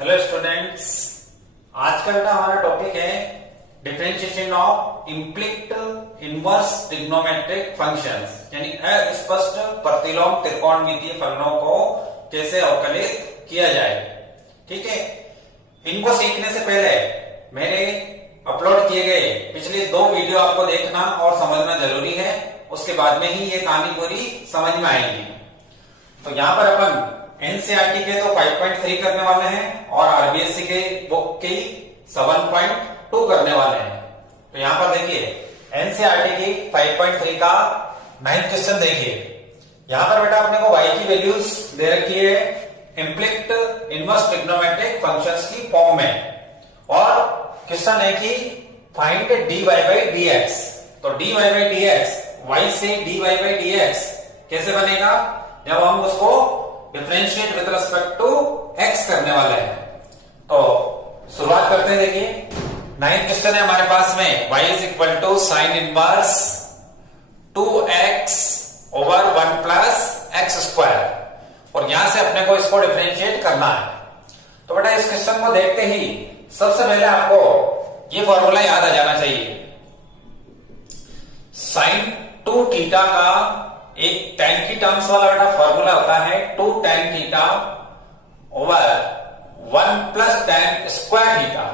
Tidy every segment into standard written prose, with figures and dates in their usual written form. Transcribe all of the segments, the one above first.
Hello students, आज का बेटा हमारा टॉपिक है differentiation of implicit inverse trigonometric functions, यानी अस्पष्ट प्रतिलोम त्रिकोणमितीय फलनों को कैसे अवकलित किया जाए। ठीक है, इनको सीखने से पहले मेरे अपलोड किए गए पिछले 2 वीडियो आपको देखना और समझना जरूरी है, उसके बाद में ही ये कहानी पूरी समझ में आएगी। तो यहाँ पर अपन एनसीईआरटी के तो 5.3 करने वाले हैं और आरबीएससी के बुक की 7.2 करने वाले हैं। तो यहाँ पर देखिए एनसीईआरटी की 5.3 का 9th क्वेश्चन देखिए। यहाँ पर बेटा अपने को y की वैल्यूज दे रखी है इम्प्लिक्ट इनवर्स ट्रिग्नोमेट्रिक फंक्शंस की फॉर्म में, और क्वेश्चन है कि फाइंड dy by dx। तो dy by dx, y से dy by dx कैसे बनेगा जब हम उसको differentiate with respect to x करने वाले हैं। तो शुरुआत करते हैं। देखिए 9th क्वेश्चन है हमारे पास में, y is equal to sine inverse 2x over 1 plus x square, और यहां से अपने को इसको डिफरेंशिएट करना है। तो बेटा इस क्वेश्चन को देखते ही सबसे पहले आपको ये फॉर्मूला याद आ जाना चाहिए। साइन 2 थीटा का एक tan की टर्म्स वाला बेटा फॉर्मूला होता है 2 tan theta over 1 plus tan square theta.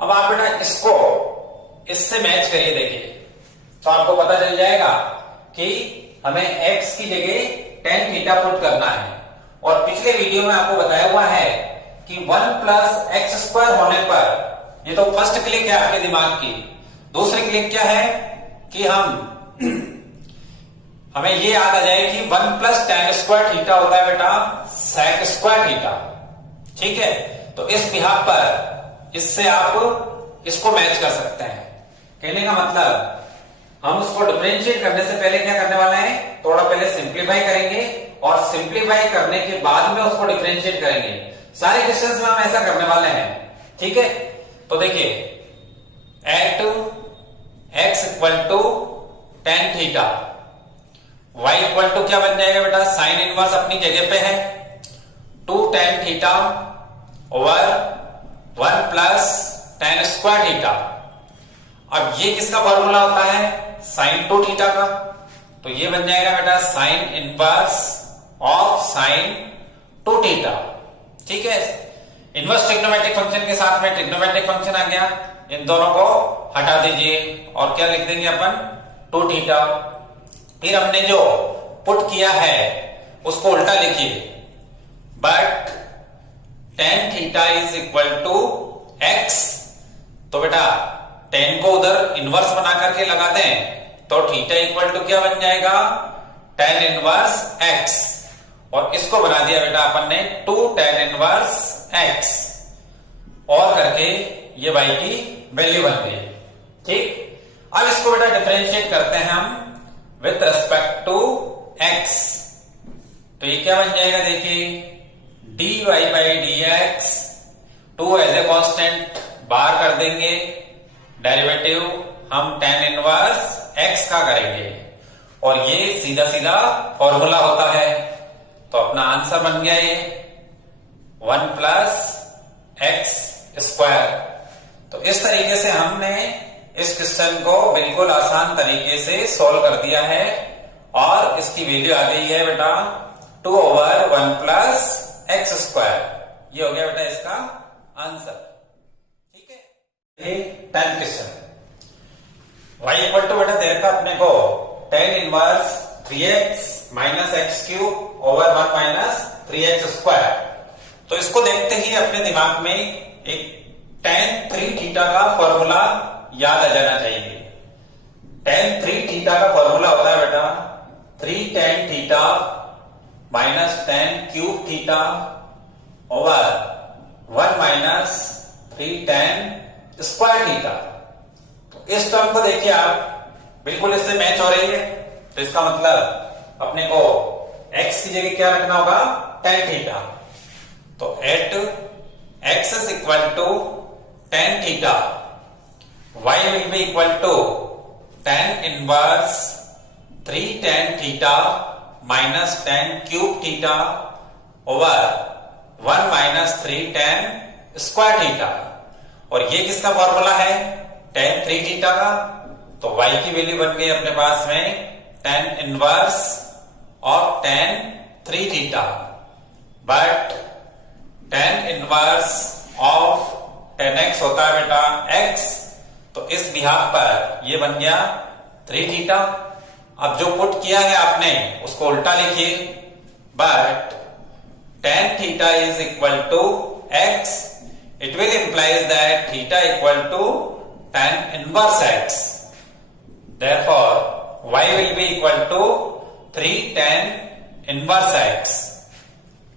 अब आप बेटा इसको इससे मैच करिए, देखिए तो आपको पता चल जाएगा कि हमें x की जगह tan थीटा पुट करना है। और पिछले वीडियो में आपको बताया हुआ है कि 1 प्लस एक्स स्क्वायर होने पर, ये तो फर्स्ट क्लिक है आपके दिमाग की। दूसरी क्लिक क्या है कि हमें ये याद आ जाए कि 1 प्लस tan स्क्वायर थीटा होता है बेटा sec स्क्वायर थीटा। ठीक है, तो इस बिहाफ पर इससे आप इसको मैच कर सकते हैं। कहने का मतलब हम उसको डिफरेंशिएट करने से पहले क्या करने वाले हैं, थोड़ा पहले सिंप्लीफाई करेंगे और सिंप्लीफाई करने के बाद में उसको डिफरेंशिएट करेंगे। सारे क्वेश्चंस में हम ऐसा करने वाले हैं। ठीक है, तो देखिए at x equal to tan theta, y equal to क्या बन जाएगा बेटा, साइन इनवर्स अपनी जगह पे है 2 tan theta over 1 plus tan square theta. अब ये किसका फॉर्मूला होता है, साइन 2 थीटा का। तो ये बन जाएगा बेटा sine inverse of sign 2 theta. ठीक है, इनवर्स ट्रिग्नोमेट्रिक फंक्शन के साथ में ट्रिग्नोमेट्रिक फंक्शन आ गया, इन दोनों को हटा दीजिए और क्या लिख देंगे अपन 2 थीटा। फिर हमने जो पुट किया है उसको उल्टा लिखिए, but tan theta is equal to x। तो बेटा tan को उधर इनवर्स बना करके लगा दें तो थीटा इक्वल टू क्या बन जाएगा, tan इनवर्स x, और इसको बना दिया बेटा अपन ने 2 tan इनवर्स x, और करके ये y की वैल्यू बन गई। ठीक, अब इसको बेटा डिफरेंशिएट करते हैं हम विथ रेस्पेक्ट टू x। तो ये क्या बन जाएगा, देखिए dy by dx, 2 as a constant बाहर कर देंगे, डेरिवेटिव हम tan इनवर्स x का करेंगे, और ये सीधा सीधा फॉर्मूला होता है। तो अपना आंसर बन गया ये 1 प्लस एक्स स्क्वायर। तो इस तरीके से हमने इस क्वेश्चन को बिल्कुल आसान तरीके से सॉल्व कर दिया है, और इसकी वैल्यू आ गई है बेटा 2 ओवर 1 प्लस एक्स स्क्वायर। ये हो गया बेटा इसका आंसर। ठीक है, 10th question, y equal to बेटा दे रखा अपने को tan inverse 3x minus x cube over 1 minus 3x square. तो इसको देखते ही अपने दिमाग में एक tan 3 थीटा का फॉर्मूला याद आ जाना चाहिए। tan 3 थीटा का फॉर्मूला होता है बेटा 3 tan theta minus tan cube theta over 1 minus 3 tan square theta. तो इस टर्म को देखिए आप, बिल्कुल इससे मैच हो रही है। तो इसका मतलब अपने को x की जगह क्या रखना होगा, tan थीटा। तो at x is equal to tan theta, y will be equal to tan inverse 3 tan theta minus tan cube theta over 1 minus 3 tan square theta. और ये किसका फॉर्मूला है? tan 3 थीटा का। तो y की value बन गई अपने पास में tan inverse of tan 3 theta. But tan inverse of tan x होता है बेटा x, तो इस बिहाफ पर ये बन गया 3 थीटा। अब जो पुट किया है आपने उसको उल्टा लिखिए। But tan theta is equal to x, it will implies that theta equal to tan inverse x. Therefore, y will be equal to 3 tan inverse x.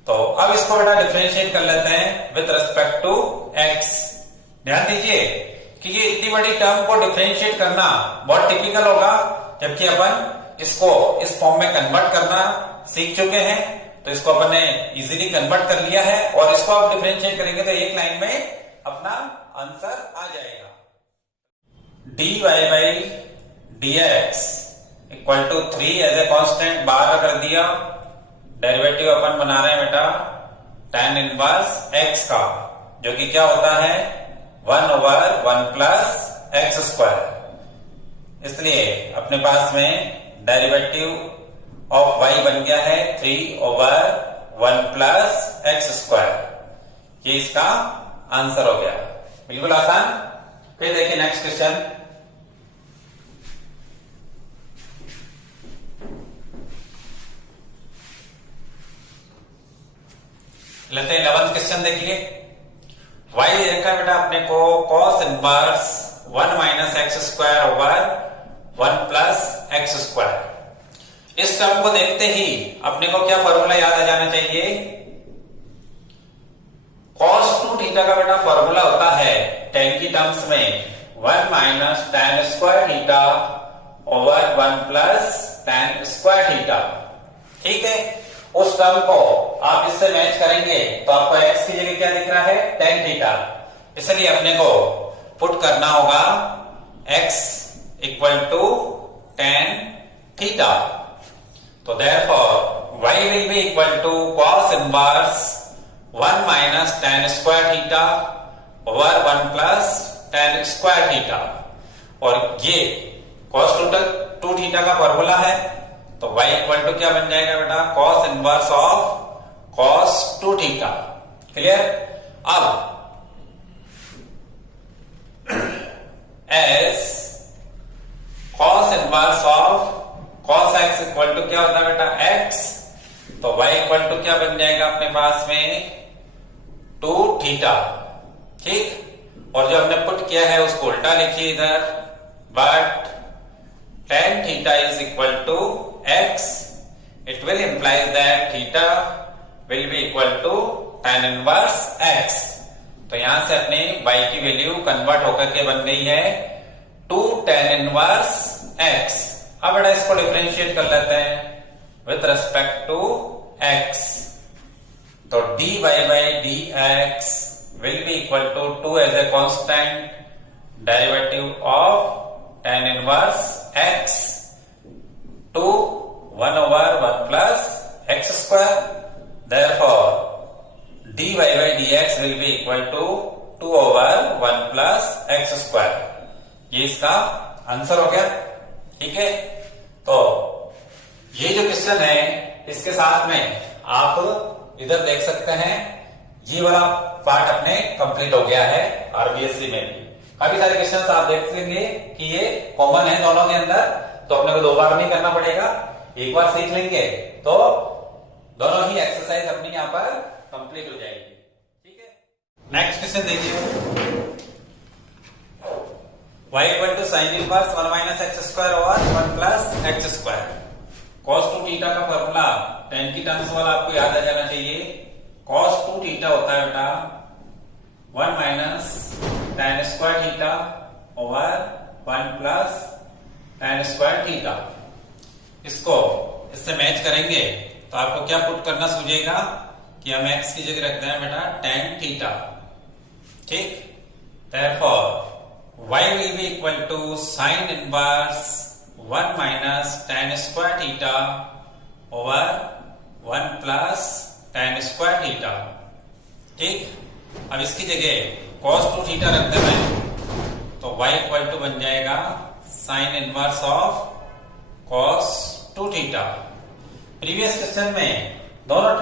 तो अब इसको बेटा डिफरेंशिएट कर लेते हैं विद रिस्पेक्ट टू x। ध्यान दीजिए कि ये इतनी बड़ी टर्म को डिफरेंशिएट करना बहुत टिपिकल होगा, जबकि अपन इसको इस फॉर्म में कन्वर्ट करना सीख चुके हैं। तो इसको अपन ने इजीली कन्वर्ट कर लिया है और इसको आप डिफरेंशिएट करेंगे तो एक लाइन में अपना आंसर आ जाएगा। dy by dx equal to 3 as a constant बाहर कर दिया। डेरिवेटिव अपन बना रहे हैं बेटा tan इनवर्स x का, जो कि क्या होता है 1 ओवर 1 प्लस एक्स स्क्वायर। इसलिए अपने पास में डेरिवेटिव ऑफ y बन गया है 3 ओवर 1 प्लस एक्स स्क्वायर। ये इसका आंसर हो गया। बिल्कुल आसान। फिर देखिए नेक्स्ट क्वेश्चन। लेते हैं 11th क्वेश्चन। देखिए y देखा बेटा अपने को cos inverse 1 minus x square over 1 plus x square. इस टर्म को देखते ही अपने को क्या फॉर्मूला याद आ जाना चाहिए? cos 2 थीटा का बेटा फॉर्मूला होता है tan की टर्म्स में 1 minus tan square theta over 1 plus tan square theta. ठीक है, उस टर्म को आप इससे मैच करेंगे तो आपको x की जगह क्या दिख रहा है? tan theta. इसलिए अपने को पुट करना होगा x equal to tan theta. तो therefore y will be equal to cos inverse 1 minus tan square theta over 1 plus tan square theta। और ये cos 2 थीटा का फॉर्मूला है, तो y इक्वल टू क्या बन जाएगा बेटा? cos inverse of cos 2 theta. Clear? अब as cos inverse of cos x equal to क्या होता है बेटा? x। तो y इक्वल टू क्या बन जाएगा अपने पास में? 2 थीटा। ठीक, और जो हमने पुट किया है उसको उल्टा लिखिए इधर। But tan theta is equal to x, it will implies that theta will be equal to tan inverse x। तो यहां से अपने y की वैल्यू कन्वर्ट होकर के बन गई है 2 tan इनवर्स x। अब बेटा इसको डिफरेंशिएट कर लेते हैं विथ रेस्पेक्ट टू x। तो dy by dx will be equal to 2 as a constant derivative of tan inverse x to 1 over 1 plus x square. Therefore dy by dx will be equal to 2 over 1 plus x square. ये इसका answer हो गया। ठीक है, तो ये जो question है इसके साथ में आप इधर देख सकते हैं ये वाला पार्ट अपने कंप्लीट हो गया है आरबीएससी में भी। काफी सारे क्वेश्चंस आप देख लेंगे कि ये कॉमन है दोनों के अंदर, तो अपने को 2 बार नहीं करना पड़ेगा, एक बार सीख लेंगे तो दोनों ही एक्सरसाइज अपनी यहाँ पर कंप्लीट हो जाएगी। ठीक है, नेक्स्ट क्वेश्चन देखिए। y equal to sine inverse 1 minus x square over 1 plus x square. cos 2 theta का फॉर्मूला tan की टर्म्स वाला आपको याद आ जाना चाहिए। cos 2 थीटा होता है बेटा 1 minus tan square theta over 1 plus tan square theta. इसको इससे मैच करेंगे तो आपको क्या पुट करना सूझेगा कि हम x की जगह रखते हैं बेटा tan थीटा। ठीक, therefore y will be equal to sin inverse 1 minus tan square theta over 1 plus tan square theta। ठीक। अब इसकी जगह cos 2 थीटा रख दे मैं, तो y इक्वल टू बन जाएगा sign inverse of cos 2 theta. Previous question में दोनों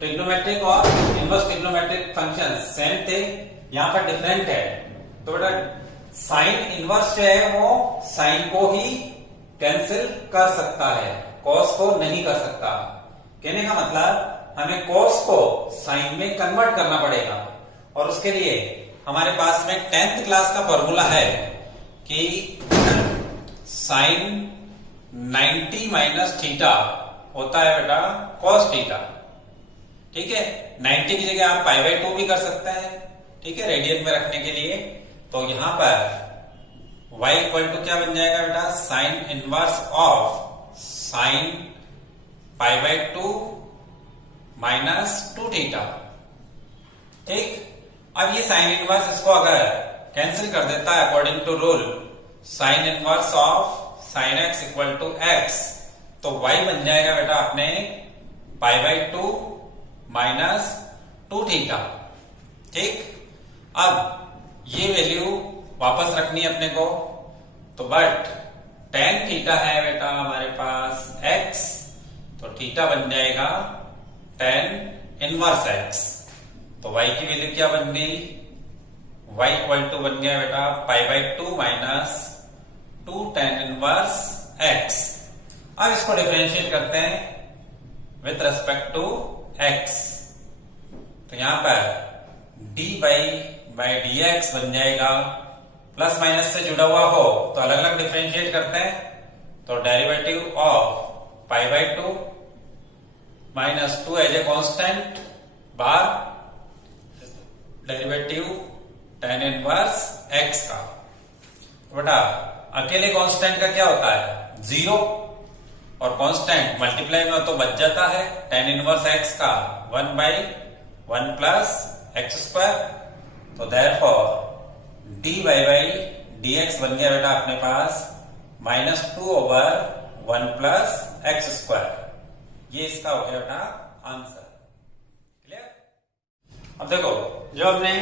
ट्रिग्नोमेट्रिक और इनवर्स ट्रिग्नोमेट्रिक फंक्शन सेम थे, यहां पर डिफरेंट है। तो बेटा साइन इनवर्स जो है वो साइन को ही कैंसिल कर सकता है, कॉस को नहीं कर सकता। कहने का मतलब हमें कॉस को साइन में कन्वर्ट करना पड़ेगा, और उसके लिए हमारे पास में 10th क्लास का फॉर्मूला है कि साइन 90 माइनस थीटा होता है बेटा कॉस थीटा। ठीक है, 90 की जगह आप पाई बाई 2 भी कर सकते हैं, ठीक है, रेडियन में रखने के लिए। तो यहां पर y इक्वल टू क्या बन जाएगा बेटा, sine inverse of sine pi by 2 minus 2 theta. ठीक, अब ये साइन इनवर्स इसको अगर कैंसिल कर देता है according to rule sine inverse of sine x equal to x, तो y बन जाएगा बेटा अपने पाई बाई 2 माइनस 2 थीटा। ठीक, अब ये वैल्यू वापस रखनी है अपने को, तो बट tan थीटा है बेटा हमारे पास x, तो थीटा बन जाएगा tan इनवर्स x। तो y की वैल्यू क्या बन गई, y इक्वल टू बन गया बेटा पाई by 2 minus 2 tan inverse x। अब इसको डिफरेंशिएट करते हैं विथ रेस्पेक्ट टू x, तो यहां पर dy बाई dx बन जाएगा, प्लस माइनस से जुड़ा हुआ हो तो अलग अलग डिफरेंशिएट करते हैं, तो derivative of pi by 2 minus 2 as a constant बार डेरिवेटिव tan इनवर्स x का। बेटा अकेले कांस्टेंट का क्या होता है, 0, और कांस्टेंट मल्टीप्लाई में तो बच जाता है tan इनवर्स x का 1 बाई 1 प्लस एक्स स्क्वायर। तो देयरफॉर dy बाई dx बन गया बेटा अपने पास minus 2 over 1 plus x square. ये इसका हो गया बेटा आंसर। क्लियर। अब देखो जो हमने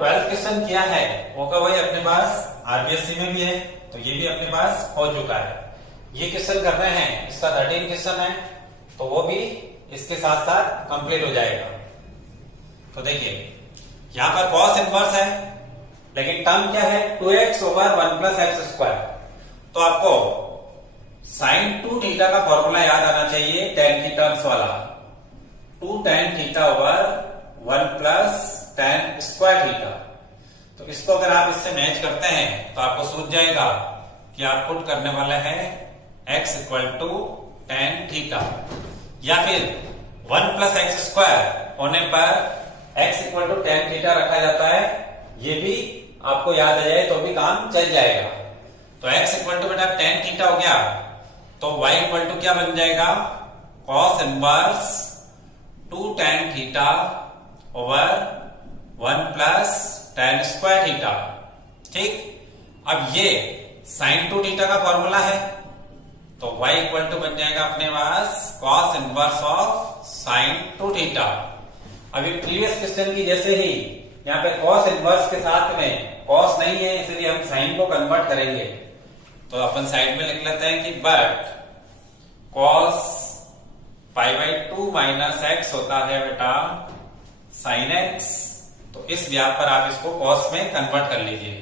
12th क्वेश्चन किया है वो का वही अपने पास आरबीएससी में भी है, तो ये भी अपने पास हो चुका है। ये क्वेश्चन कर रहे हैं, इसका 13 क्वेश्चन है, तो वो भी इसके साथ साथ कंप्लीट हो जाएगा। तो देखिए यहां पर cos इनवर्स है, लेकिन टर्म क्या है 2x over 1 plus x square. तो आपको साइन 2 थीटा का फॉर्मूला याद आना चाहिए, tan थीटा वाला, 2 tan theta over 1 plus tan square theta. तो इसको अगर आप इससे मैच करते हैं तो आपको सूझ जाएगा कि आप पुट करने वाले हैं x equal to tan theta, या फिर 1 प्लस एक्स स्क्वायर होने पर x equal to tan theta रखा जाता है, ये भी आपको याद आ जाए तो भी काम चल जाएगा। तो x इक्वल टू बेटा tan थीटा हो गया, तो y इक्वल टू क्या बन जाएगा, cos inverse 2 tan theta over 1 plus tan square theta. ठीक, अब ये sin 2 थीटा का फॉर्मूला है, तो y इक्वल टू बन जाएगा अपने पास cos inverse of sin 2 theta. अभी प्रीवियस क्वेश्चन की जैसे ही यहाँ पे cos इनवर्स के साथ में cos नहीं है, इसलिए हम sin को कन्वर्ट करेंगे। तो अपन साइड में लिख लेते हैं कि but cos pi by 2 minus x होता है बेटा sin x। तो इस व्याप पर आप इसको cos में कन्वर्ट कर लीजिए,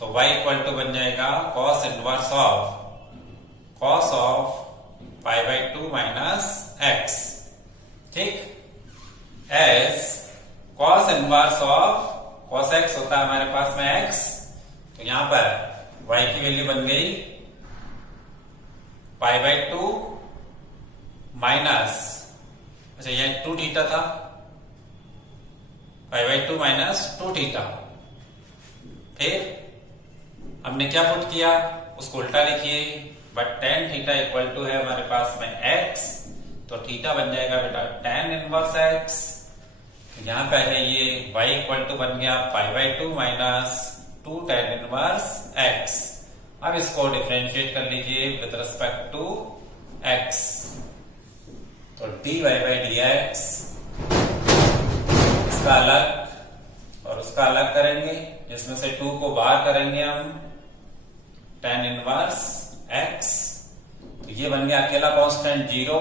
तो y इक्वल टू बन जाएगा cos inverse of pi by 2 minus x. ठीक, as cos inverse of cos x होता है हमारे पास में x, तो यहां पर y की वैल्यू बन गई पाई बाई 2 माइनस, अच्छा ये 2 थीटा था, पाई बाई 2 माइनस 2 थीटा। फिर हमने क्या पुट किया, उसको उल्टा लिखिए, but tan theta equal to है हमारे पास में x, तो थीटा बन जाएगा बेटा tan इनवर्स x। यहां पे है ये y इक्वल टू बन गया pi by 2 minus 2 tan inverse x। अब इसको डिफरेंशिएट कर लीजिए विद रिस्पेक्ट टू x, तो dy बाई dx इसका अलग और उसका अलग करेंगे, इसमें से 2 को बाहर करेंगे हम, tan इनवर्स x, तो ये बन गया अकेला constant 0,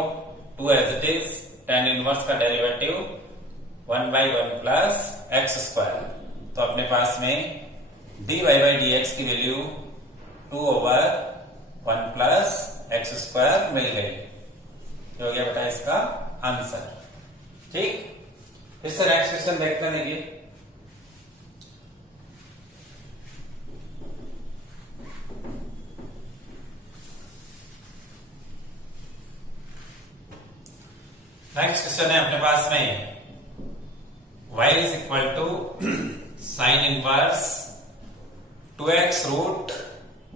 2 as it is, tan inverse का डेरिवेटिव 1/1 प्लस एक्स स्क्वायर, तो अपने पास में dy बाई dx की वैल्यू 2/1 प्लस एक्स स्क्वायर मिल गई। ये हो गया बेटा इसका आंसर। ठीक, फिर से नेक्स्ट क्वेश्चन देखते हैं। देखिए नेक्स्ट क्वेश्चन है अपने पास में y is equal to sine inverse 2x root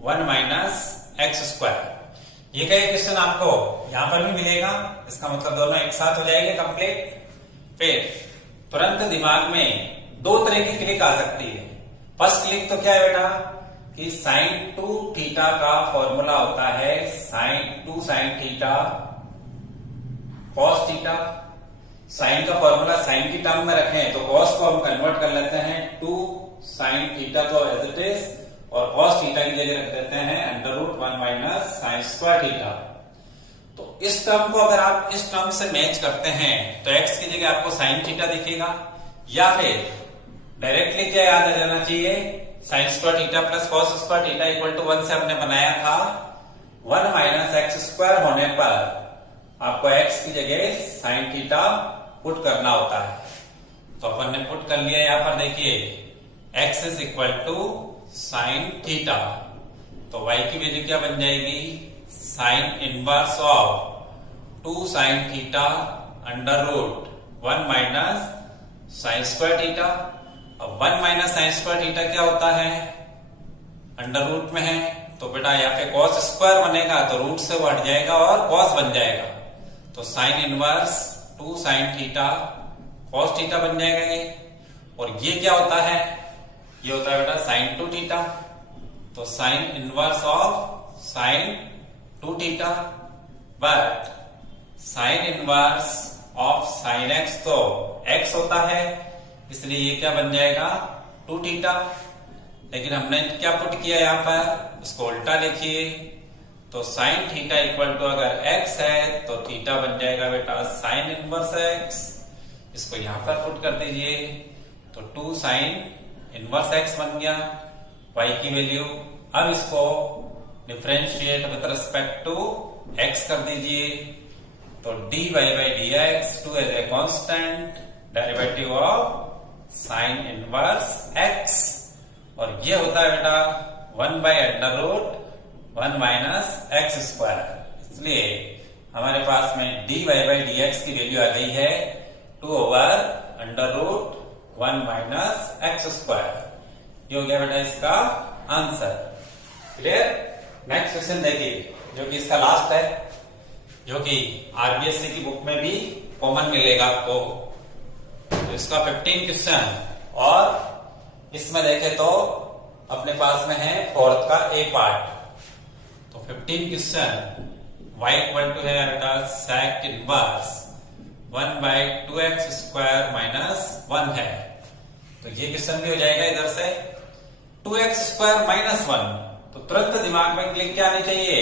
1 minus x square. ये कई क्वेश्चन आपको यहां पर भी मिलेगा, इसका मतलब दोनों एक साथ हो जाएंगे कंप्लीट। फिर तुरंत दिमाग में 2 तरह की क्लिक आ सकती है। फर्स्ट क्लिक तो क्या है बेटा कि साइन 2 थीटा का फॉर्मूला होता है sine 2 sine theta cos theta. Sine का फॉर्मूला साइन की टर्म में रखें तो कॉस को हम कन्वर्ट कर लेते हैं 2 साइन थीटा तो एज इट इज, और कॉस थीटा की जगह रख देते हैं √1 माइनस साइन स्क्वायर थीटा। तो इस टर्म को अगर आप इस टर्म से मैच करते हैं तो x की जगह आपको साइन थीटा दिखेगा, या फिर डायरेक्टली क्या याद आ जाना चाहिए, sine square theta plus cos square theta equal to 1 से हमने बनाया था 1 माइनस एक्स स्क्वायर होने पर आपको x की जगह साइन थीटा पुट करना होता है। तो अपन ने पुट कर लिया, यहां पर देखिए x is equal to sine theta, तो y की वैल्यू क्या बन जाएगी, sine inverse of 2 sine theta √1 minus sine square theta. अब 1 माइनस साइन स्क्वायर थीटा क्या होता है, अंडर रूट में है, तो बेटा यहाँ पे कॉस स्क्वायर बनेगा तो रूट से वो हट जाएगा और कॉस बन जाएगा, तो sine inverse 2 sine theta cos theta बन जाएगा ये। और ये क्या होता है, ये होता है बेटा साइन 2 थीटा, तो sine inverse of sign 2 theta, but sign inverse of sine x तो x होता है, इसलिए ये क्या बन जाएगा 2 थीटा। लेकिन हमने क्या पुट किया यहाँ पर, उसको उल्टा लिखिए, तो साइन थीटा इक्वल टू अगर x है तो थीटा बन जाएगा बेटा साइन इनवर्स x, इसको यहां पर पुट कर दीजिए, तो 2 साइन इनवर्स x बन गया y की वैल्यू। अब इसको differentiate with respect to x कर दीजिए, तो dy by dx 2 as a constant derivative of sine inverse x, और ये होता है बेटा 1/√1 माइनस एक्स स्क्वायर। इसलिए हमारे पास में dy बाई dx की वैल्यू आ गई है 2/√1 माइनस एक्स स्क्वायर। ये हो गया बेटा इसका आंसर। क्लियर। नेक्स्ट क्वेश्चन देखिए जो कि इसका लास्ट है, जो कि आरबीएससी की बुक में भी कॉमन मिलेगा आपको। तो इसका 15 क्वेश्चन, और इसमें देखें तो अपने पास में है 4th का ए पार्ट। तो 15 क्वेश्चन y इक्वल टू है बेटा sec inverse 1/2x square minus 1 है, तो ये क्वेश्चन भी हो जाएगा इधर से 2x स्क्वायर माइनस 1। तो तुरंत दिमाग में क्लिक क्या आनी चाहिए,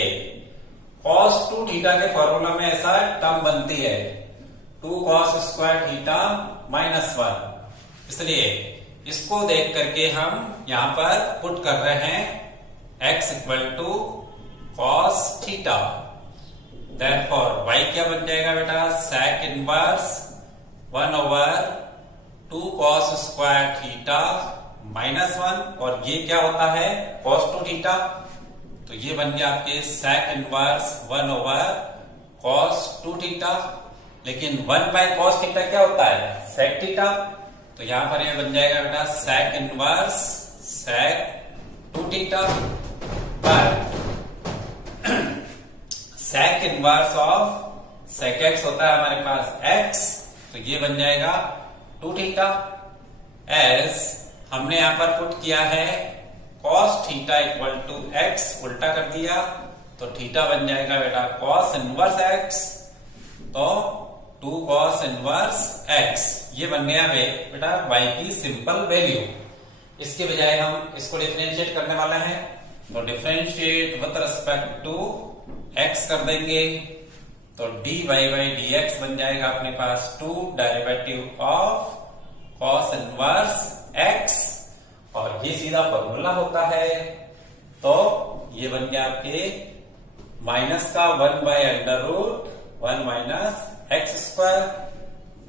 cos 2 थीटा के फॉर्मूला में ऐसा टर्म बनती है 2 cos स्क्वायर थीटा माइनस 1, इसलिए इसको देख करके हम यहां पर पुट कर रहे हैं x equal to cos theta. Therefore y क्या बन जाएगा बेटा sec inverse 1/2 cos square theta minus 1, और ये क्या होता है cos 2 थीटा, तो ये बन गया आपके sec इनवर्स 1/cos 2 थीटा। लेकिन 1/cos थीटा क्या होता है sec थीटा, तो यहां पर ये बन जाएगा बेटा sec inverse sec 2 theta, but sec inverse of sec x होता है हमारे पास x, तो ये बन जाएगा 2 थीटा। एज हमने यहां पर पुट किया है cos theta equal to x, उल्टा कर दिया तो थीटा बन जाएगा बेटा cos इनवर्स x, तो 2 cos इनवर्स x, ये बन गया बेटा y की सिंपल वैल्यू। इसके बजाय हम इसको डिफरेंशिएट करने वाले हैं, तो differentiate with respect to x कर देंगे, तो dy by dx बन जाएगा अपने पास 2 derivative of cos inverse x, और ये सीधा फॉर्मूला होता है। तो ये बन गया आपके माइनस का 1 by under root 1 minus x square,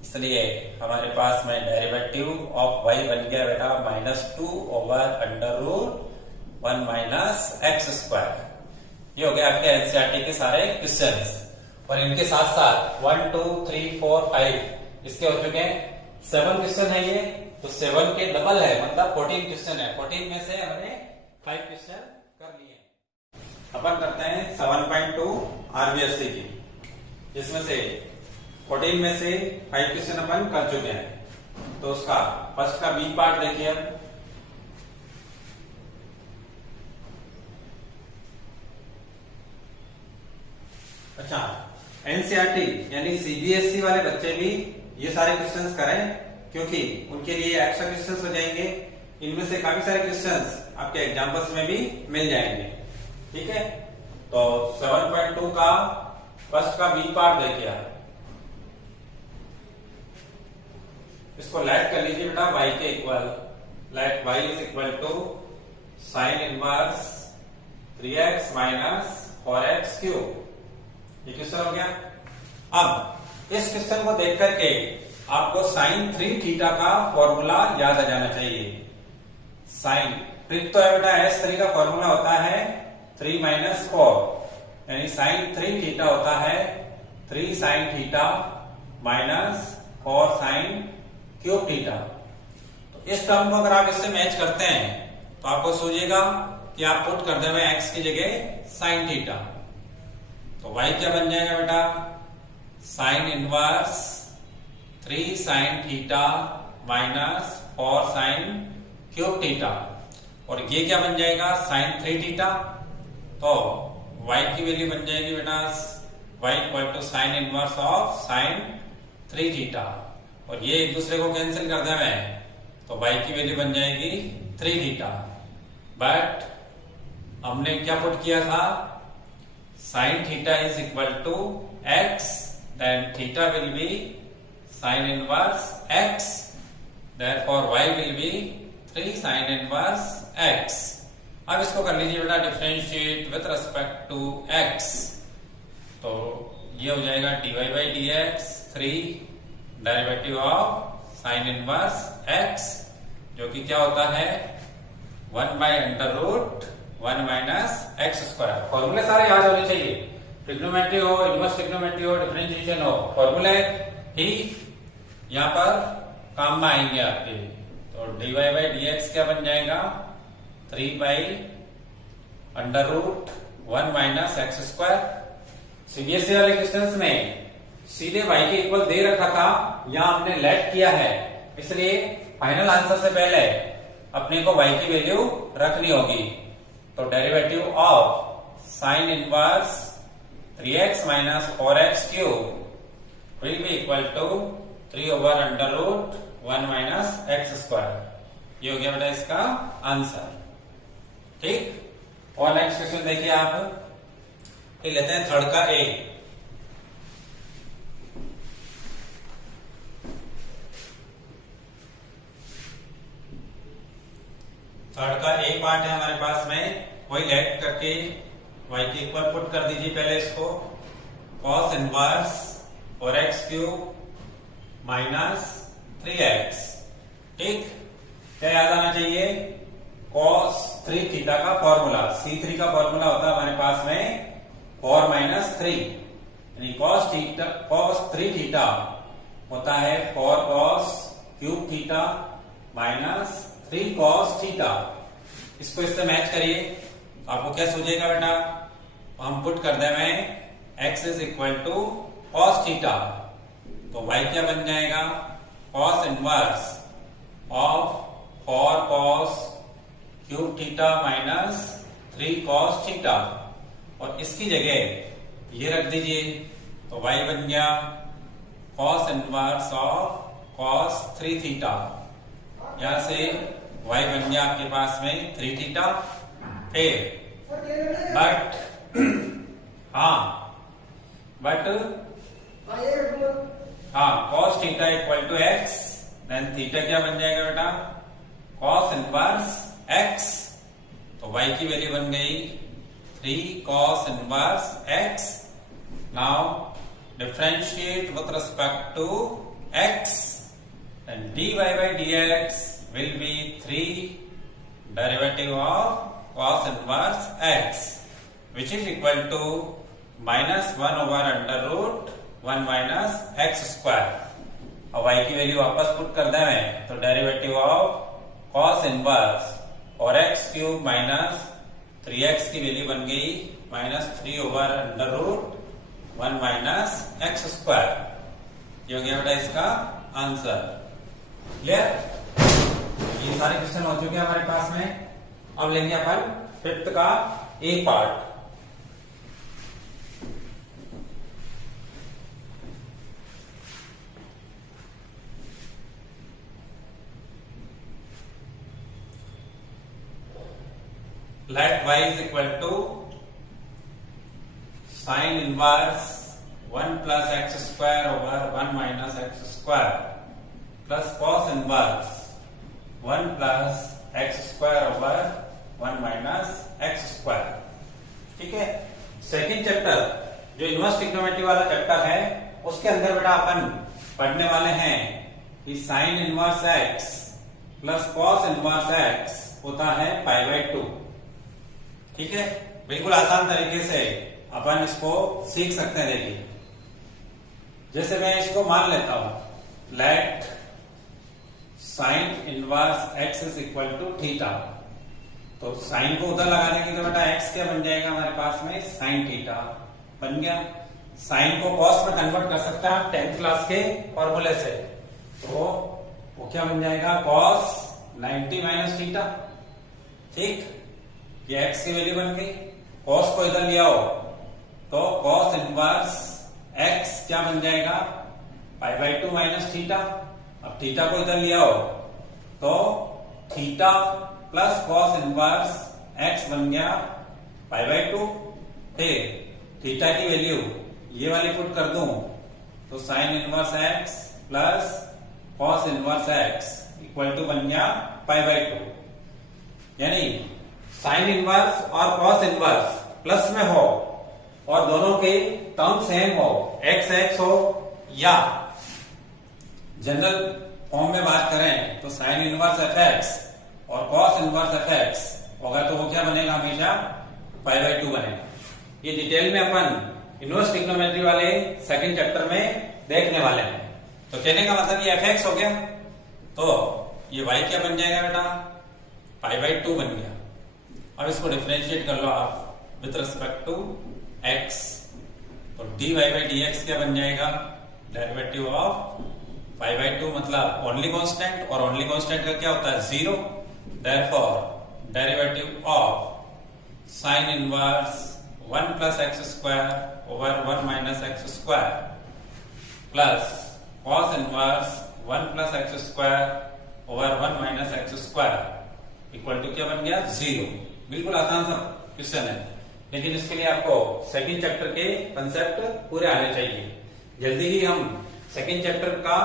इसलिए हमारे पास में डेरिवेटिव ऑफ y बन गया बेटा -2 over under root 1 minus x square. ये हो गया आपके एनसीईआरटी के सारे क्वेश्चंस, और इनके साथ साथ 1 2 3 4 5 इसके हो चुके हैं 7 क्वेश्चन है ये, तो 7 के डबल है, मतलब 14 क्वेश्चन है। 14 में से हमने 5 क्वेश्चन कर लिए। अपन करते हैं 7.2 आरबीएससी की, जिसमें से 14 में से 5 क्वेश्चन अपन कर चुके हैं। तो उसका फर्स्ट का बी पार्ट देखिए। अच्छा, एनसीईआरटी यानी सीबीएसई वाले बच्चे भी ये सारे क्वेश्चंस करें, क्योंकि उनके लिए एक्स्ट्रा क्वेश्चंस हो जाएंगे। इनमें से काफी सारे क्वेश्चंस आपके एग्जाम्पल्स में भी मिल जाएंगे। ठीक है, तो 7.2 का फर्स्ट का बी पार्ट देखिए आप। इसको लेट कर लीजिए बेटा y के equal, let y is equal to sine inverse 3x minus 4x cube. ये क्वेश्चन हो गया। अब इस क्वेश्चन को देख करके आपको साइन 3 थीटा का फॉर्मूला याद आ जाना चाहिए। साइन ट्रिक तो है बेटा, S3 का फॉर्मूला होता है 3 माइनस 4, यानी साइन 3 थीटा होता है 3 sine theta minus 4 sine cube theta. तो इस टर्म को अगर आप इससे मैच करते हैं तो आपको सोचिएगा कि आप पुट कर देंगे x की जगह साइन थीटा, तो y क्या बन जाएगा बेटा sine inverse 3 sine theta minus 4 sine cube theta, और ये क्या बन जाएगा साइन 3 थीटा। तो y की वैल्यू बन जाएगी बेटा y equal to sine inverse of sine 3 theta, और ये एक दूसरे को कैंसिल कर देंगे तो y की वैल्यू बन जाएगी 3 थीटा। बट हमने क्या पुट किया था, sine theta is equal to x, then theta will be sine inverse x, therefore y will be 3 sine inverse x। अब इसको कर लीजिए बेटा differentiate with respect to x, तो ये हो जाएगा dy by dx 3 derivative of sine inverse x, जो कि क्या होता है 1 by under root 1 minus x square. फॉर्मूले सारे याद होने चाहिए, ट्रिग्नोमेट्री हो, इनवर्स ट्रिग्नोमेट्री हो, डिफरेंशिएशन हो, फॉर्मूले ही यहाँ पर काम में आएंगे आपके। तो dy by dx क्या बन जाएगा 3 by under root 1 minus x square. CBSE वाले क्वेश्चंस में सीधे y के इक्वल दे रखा था, यहाँ हमने लेट किया है, इसलिए फाइनल आंसर से पहले अपने को y की वैल्यू रखनी होगी। तो derivative of sine inverse 3x minus 4x cube will be equal to 3 over under root 1 minus x square. ये हो गया बेटा इसका आंसर। ठीक, और नेक्स्ट क्वेश्चन देखिए आप, लेते हैं थर्ड का ए। थर्ड का ए पार्ट है हमारे पास में, वही लेट करके y के इक्वल पुट कर दीजिए पहले इसको, cos inverse 4x cube minus 3x। ठीक, क्या याद आना चाहिए cos 3 थीटा का फॉर्मूला, C3 का फॉर्मूला होता है हमारे पास में 4 माइनस 3, यानी cos 3 थीटा होता है 4 cos cube theta minus 3 cos theta. इसको इससे मैच करिए, आपको क्या सूझेगा बेटा, हम पुट कर देंगे x is equal to cos theta, तो y क्या बन जाएगा cos inverse of 4 cos cube theta minus 3 cos theta, और इसकी जगह ये रख दीजिए, तो y बन गया cos inverse of cos 3 theta. यहां से y बन गया आपके पास में 3 थीटा। फिर but cos theta equal to x, then theta क्या बन जाएगा बेटा, कॉस इनवर्स एक्स। तो y की वैल्यू बन गई 3 cos inverse x. Now differentiate with respect to x, and dy by dx will be 3 derivative of cos inverse x, which is equal to minus 1 over under root 1 minus x square। अब y की value वापस put कर दें तो derivative of cos inverse और x cube minus 3x की value बन गई minus 3 over under root 1 minus x square. ये हो गया बेटा इसका आंसर। क्लियर? ये सारे क्वेश्चन हो चुके हैं हमारे पास में। अब लेंगे अपन फिफ्थ का A part. Let y is equal to sin inverse 1 plus x square over 1 minus x square plus cos inverse 1 plus x square over 1 minus x square। ठीक है, सेकंड चैप्टर जो इनवर्स ट्रिग्नोमेट्री वाला chapter है उसके अंदर बेटा अपन पढ़ने वाले हैं कि sign inverse x plus cos inverse x होता है पाई बाई 2। ठीक है, बिल्कुल आसान तरीके से अपन इसको सीख सकते हैं। देखिए, जैसे मैं इसको मान लेता हूं let sine inverse x is equal to theta. तो साइन को उधर लगा देंगे तो बेटा एक्स क्या बन जाएगा हमारे पास में, साइन थीटा बन गया। साइन को कॉस में कन्वर्ट कर सकते हैं 10th क्लास के फॉर्मूले से, तो वो क्या बन जाएगा, कॉस 90 माइनस थीटा। ठीक, ये x की वैल्यू बन गई। cos को इधर लिया हो तो cos इनवर्स x क्या बन जाएगा, पाई बाई 2 माइनस थीटा। अब थीटा को इधर लिया हो तो theta plus cos inverse x बन गया पाई बाई 2। फिर थीटा की वैल्यू ये वाली पुट कर दूं तो sine inverse x plus cos inverse x equal to बन गया पाई बाई 2। यानी साइन इनवर्स और कॉस इनवर्स प्लस में हो और दोनों के टर्म सेम हो, एक्स एक्स हो, या जनरल फॉर्म में बात करें तो साइन इनवर्स एफ एक्स और कॉस इनवर्स एफ एक्स होगा तो वो क्या बनेगा, हमेशा पाई बाई 2 बनेगा। ये डिटेल में अपन इनवर्स ट्रिग्नोमेट्री वाले सेकंड चैप्टर में देखने वाले हैं। तो कहने का मतलब ये एफ एक्स हो गया तो ये वाई क्या बन जाएगा बेटा, पाई बाई 2 बन गया। अब इसको डिफरेंशिएट कर लो आप विथ रिस्पेक्ट टू x, तो dy बाई dx क्या बन जाएगा, डेरिवेटिव ऑफ पाई बाई 2 मतलब ओनली कांस्टेंट, और ओनली कांस्टेंट का क्या होता है, 0। Therefore derivative of sine inverse 1 plus x square over 1 minus x square plus cos inverse 1 plus x square over 1 minus x square equal to क्या बन गया, 0। बिल्कुल आसान सा क्वेश्चन है, लेकिन इसके लिए आपको सेकंड चैप्टर के कंसेप्ट पूरे आने चाहिए। जल्दी ही हम सेकंड चैप्टर का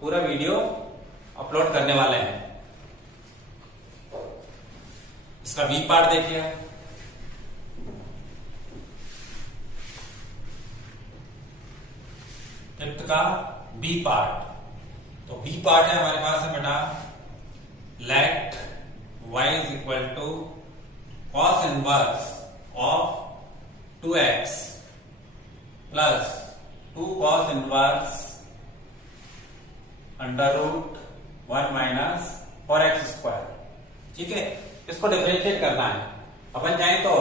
पूरा वीडियो अपलोड करने वाले हैं। इसका बी पार्ट देखिए। फिफ्थ का बी पार्ट, तो बी पार्ट है हमारे पास है बेटा, let y is equal to cos inverse of 2x plus 2 cos inverse under root 1 minus 4x square. ठीक है, इसको डिफरेंशिएट करना है। अपन चाहें तो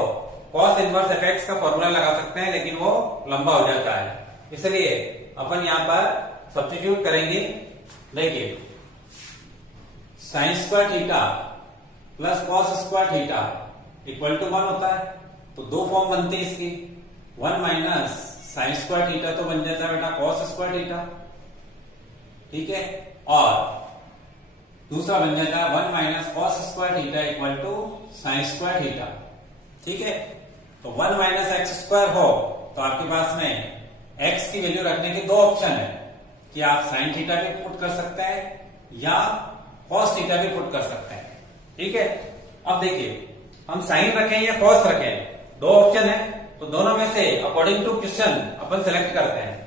cos इनवर्स fx का फॉर्मूला लगा सकते हैं, लेकिन वो लंबा हो जाता है, इसलिए अपन यहां पर सब्स्टिट्यूट करेंगे। देखिए, sine square theta plus cos square theta equal to 1 होता है, तो दो फॉर्म बनते हैं इसकी। 1 माइनस साइन स्क्वायर थीटा तो बन जाता है बेटा कॉस स्क्वायर थीटा, ठीक है, और दूसरा बन जाता है 1 minus cos square theta equal to sine square theta. ठीक है, तो 1 माइनस एक्स स्क्वायर हो तो आपके पास में एक्स की वैल्यू रखने के दो ऑप्शन है कि आप साइन थीटा भी पुट कर सकते हैं या कॉस थीटा भी पुट कर सकते हैं। ठीक है, अब देखिए हम साइन रखें या कॉस रखें, दो ऑप्शन है, तो दोनों में से अकॉर्डिंग टू क्वेश्चन अपन सेलेक्ट करते हैं।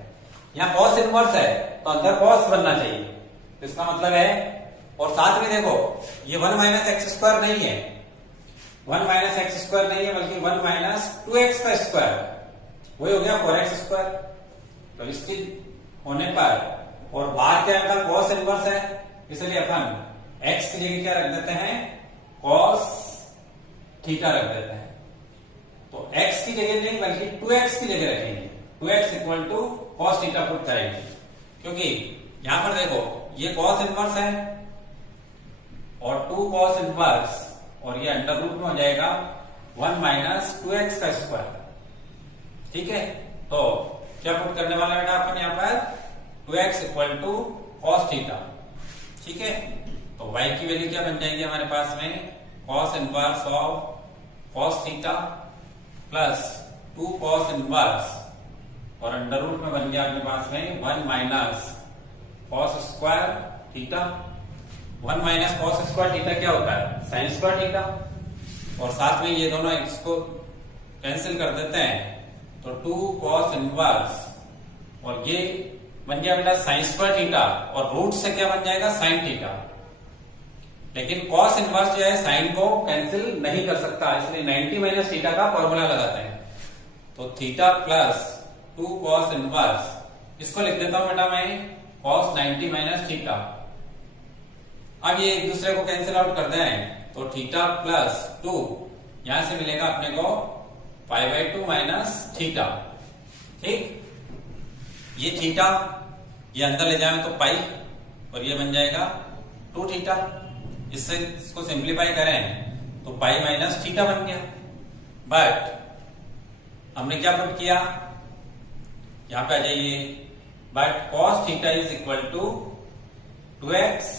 यहाँ कॉस इनवर्स है तो अंदर कॉस बनना चाहिए, तो इसका मतलब है, और साथ में देखो ये 1 माइनस एक्स स्क्वायर नहीं है, 1 माइनस एक्स स्क्वायर नहीं है, बल्कि 1 माइनस 2x का स्क्वायर, वही हो गया 4x स्क्वायर। तो इसके होने पर, और बाहर क्या अंदर कॉस इनवर्स है, इसलिए अपन x की जगह क्या रख देते हैं, कॉस थीटा रख देते हैं। तो x की जगह नहीं बल्कि 2x की जगह रखेंगे, 2x equal to cos theta put करेंगे, क्योंकि यहां पर देखो ये कॉस इनवर्स है और 2 कॉस इनवर्स, और ये अंडर रूट में हो जाएगा 1 माइनस 2x का स्क्वायर। ठीक है, तो क्या पुट करने वाला बेटा अपन यहाँ पर 2x equal to cos theta. ठीक है, तो y की वैल्यू क्या बन जाएगी हमारे पास में, cos inverse of cos theta plus 2 cos inverse, और अंडर रूट में बन गया आपके पास में 1 minus cos square theta. 1 minus cos square theta क्या होता है, साइन स्क्वायर थीटा, और साथ में ये दोनों इसको कैंसिल कर देते हैं, तो 2 कॉस इनवर्स, और ये बन गया बेटा साइन स्क्वायर थीटा, और रूट से क्या बन जाएगा, साइन थीटा। लेकिन कॉस इनवर्स जो है साइन को कैंसिल नहीं कर सकता, इसलिए 90 माइनस थीटा का फॉर्मूला लगाते हैं। तो थीटा प्लस 2 कॉस इनवर्स, इसको लिख देता हूं बेटा मैं कॉस 90 माइनस थीटा। अब ये एक दूसरे को कैंसिल आउट करते हैं, तो थीटा प्लस 2, यहां से मिलेगा अपने को π/2 माइनस थीटा। ठीक, ये थीटा ये अंदर ले जाए तो पाई, और ये बन जाएगा 2 थीटा। इससे इसको सिंप्लीफाई करें तो पाई माइनस थीटा बन गया। बट हमने क्या पुट किया, यहां पे आ जाइए, but cos theta is equal to 2x,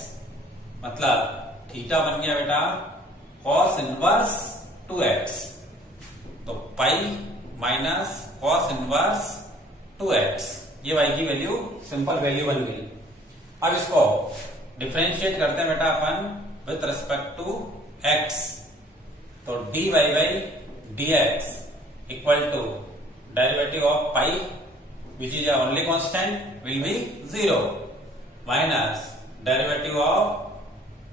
मतलब थीटा बन गया बेटा कॉस इनवर्स 2x, तो pi minus cos inverse 2x, ये y की वैल्यू सिंपल वैल्यू बन गई। अब इसको डिफरेंशिएट करते हैं बेटा अपन विथ रिस्पेक्ट टू x, तो dy by dx equal to derivative of pi which is only constant will be 0 minus derivative of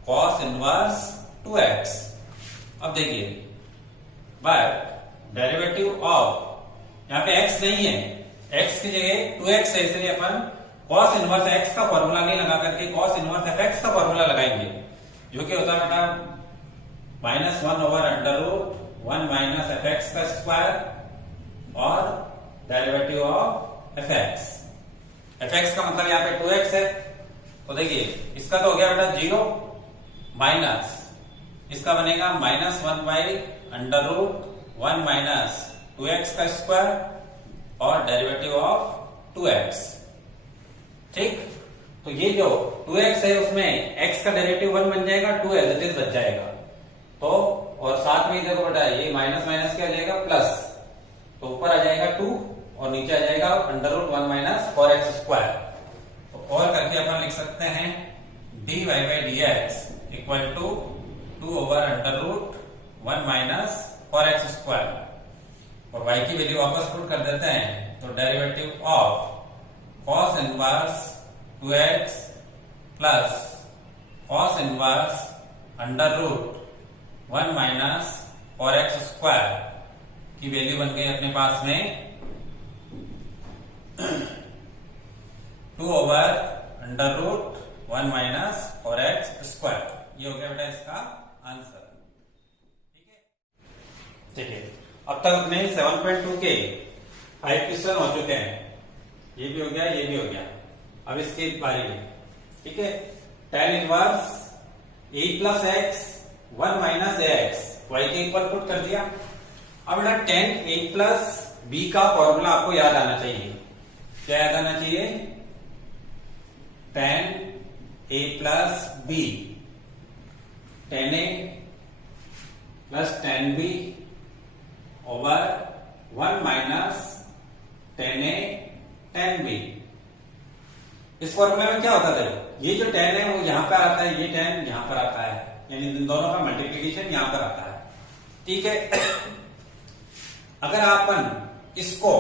cos inverse 2x। अब देखिए, बट डेरिवेटिव ऑफ, यहां पे x नहीं है, x की जगह 2x है, इसलिए अपन कॉस इनवर्स x का फॉर्मूला नहीं लगा करके कॉस इनवर्स fx का फॉर्मूला लगाएंगे, जो कि होता है बेटा -1 over under root 1 minus fx का स्क्वायर और डेरिवेटिव ऑफ fx। fx का मतलब यहाँ पे 2x है, तो देखिए इसका तो हो गया बेटा 0 माइनस, इसका बनेगा -1 by under root 1 minus 2x का स्क्वायर और डेरिवेटिव ऑफ 2x। ठीक, तो ये जो 2x है उसमें x का डेरिवेटिव 1 बन जाएगा, 2 एज इट इज बच जाएगा। तो और साथ में देखो बेटा ये माइनस माइनस क्या आ जाएगा प्लस, तो ऊपर आ जाएगा 2 और नीचे आ जाएगा under root 1 minus 4x square. तो और करके अपन लिख सकते हैं dy by dx equal to 2 over under root 1 minus 4x square, और y की वैल्यू वापस पुट कर देते हैं, तो derivative of cos inverse 2x plus cos inverse under root 1 minus 4x square की वैल्यू बन गई अपने पास में 2 over under root 1 minus 4x square. ये हो गया बेटा इसका आंसर। ठीक है, चलिए अब तक अपने 7.2 के 5 क्वेश्चन हो चुके हैं, ये भी हो गया, ये भी हो गया। अब इसके बारे में, ठीक है, tan inverse a plus x 1 minus x y के इक्वल पुट कर दिया। अब बेटा tan a प्लस b का फॉर्मूला आपको याद आना चाहिए। क्या याद आना चाहिए? tan a plus b tan a प्लस tan b ओवर 1 minus tan a tan b। इस फॉर्मूले में क्या होता है, ये जो tan है वो यहां पर आता है, ये tan यहां पर आता है, यानी इन दोनों का मल्टीप्लीकेशन यहां पर आता है। ठीक है, अगर अपन इसको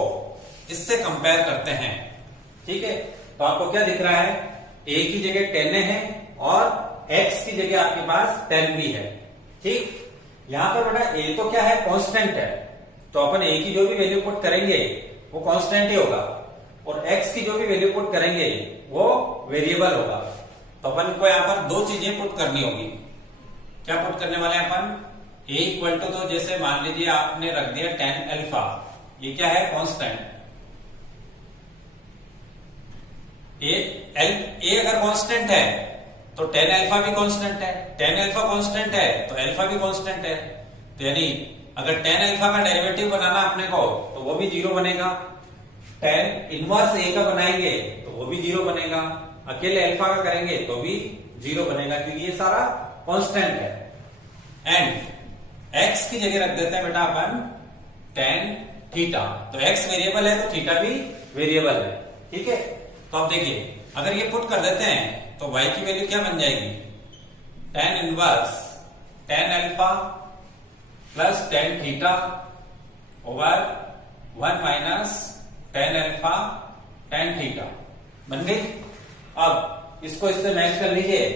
इससे कंपेयर करते हैं, ठीक है, तो आपको क्या दिख रहा है, a की जगह tan a है और x की जगह आपके पास tan b है। ठीक, यहां पर बेटा a तो क्या है, कांस्टेंट है, तो अपन a की जो भी वैल्यू पुट करेंगे वो कांस्टेंट ही होगा, और x की जो भी वैल्यू पुट करेंगे वो वेरिएबल होगा। तो अपन को यहां पर दो चीजें पुट करनी होगी। क्या पुट करने वाले हैं अपन, a इक्वल टू, तो जैसे मान लीजिए आपने रख दिया tan अल्फा, ये क्या है, कांस्टेंट। a अगर कांस्टेंट है तो tan अल्फा भी कांस्टेंट है, tan अल्फा कांस्टेंट है तो अल्फा भी कांस्टेंट है, तो यानी अगर tan अल्फा का डेरिवेटिव बनाना अपने को तो वो भी जीरो बनेगा, tan इनवर्स a का बनाएंगे तो वो भी जीरो बनेगा, अकेले अल्फा का करेंगे तो भी जीरो बनेगा, क्योंकि ये सारा कांस्टेंट है। एंड x की जगह रख देते हैं बेटा अपन tan थीटा, तो x वेरिएबल है तो थीटा भी वेरिएबल है। ठीक है, तो अब देखिए अगर ये पुट कर देते हैं तो y की वैल्यू क्या बन जाएगी, tan inverse tan alpha plus tan theta over 1 minus tan alpha tan theta बन गई। अब इसको इससे मैच कर लीजिए,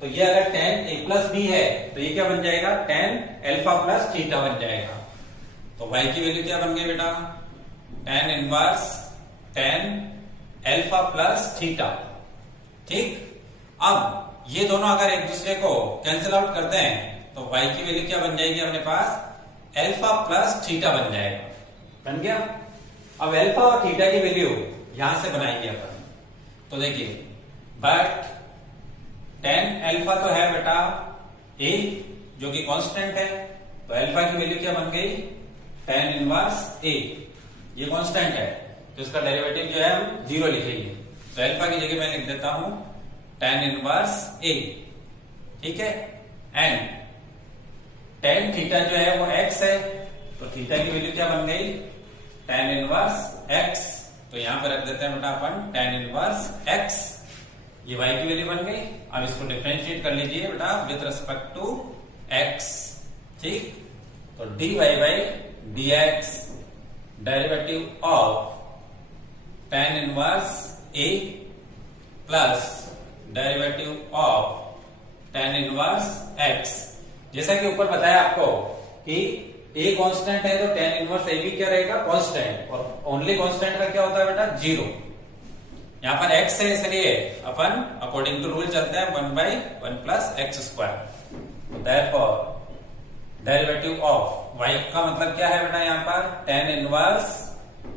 तो ये अगर tan a प्लस b है तो ये क्या बन जाएगा, tan अल्फा प्लस थीटा बन जाएगा। तो y की वैल्यू क्या बन गई बेटा, tan inverse tan alpha plus theta. ठीक, अब ये दोनों अगर एक दूसरे को कैंसिल आउट करते हैं तो y की वैल्यू क्या बन जाएगी अपने पास, अल्फा प्लस थीटा बन जाएगा। बन गया। अब अल्फा और थीटा की वैल्यू यहां से बनाएंगे अपन, तो देखिए बट tan अल्फा तो है बेटा a जो कि कांस्टेंट है, तो अल्फा की वैल्यू क्या बन गई, tan इनवर्स a, ये कांस्टेंट है तो इसका डेरिवेटिव जो है हम जीरो लिखेंगे, तो अल्फा की जगह मैं लिख देता हूं tan इनवर्स a। ठीक है, एंड tan थीटा जो है वो x है, तो थीटा की वैल्यू क्या बन गई, tan इनवर्स x, तो यहां पर रख देते हैं बेटा अपन tan इनवर्स x, ये y की वैल्यू बन गई। अब इसको डिफरेंशिएट कर लीजिए बेटा विद रिस्पेक्ट टू x। ठीक, तो dy by dx derivative of tan inverse a plus derivative of tan inverse x। जैसा कि ऊपर बताया आपको कि a कांस्टेंट है तो tan इनवर्स a भी क्या रहेगा, कांस्टेंट, और ओनली कांस्टेंट का क्या होता है बेटा, जीरो। यहां पर x है इसलिए अपन अकॉर्डिंग टू रूल चलते हैं 1 by 1 plus x square. Therefore derivative of y का मतलब क्या है बेटा, यहां पर tan inverse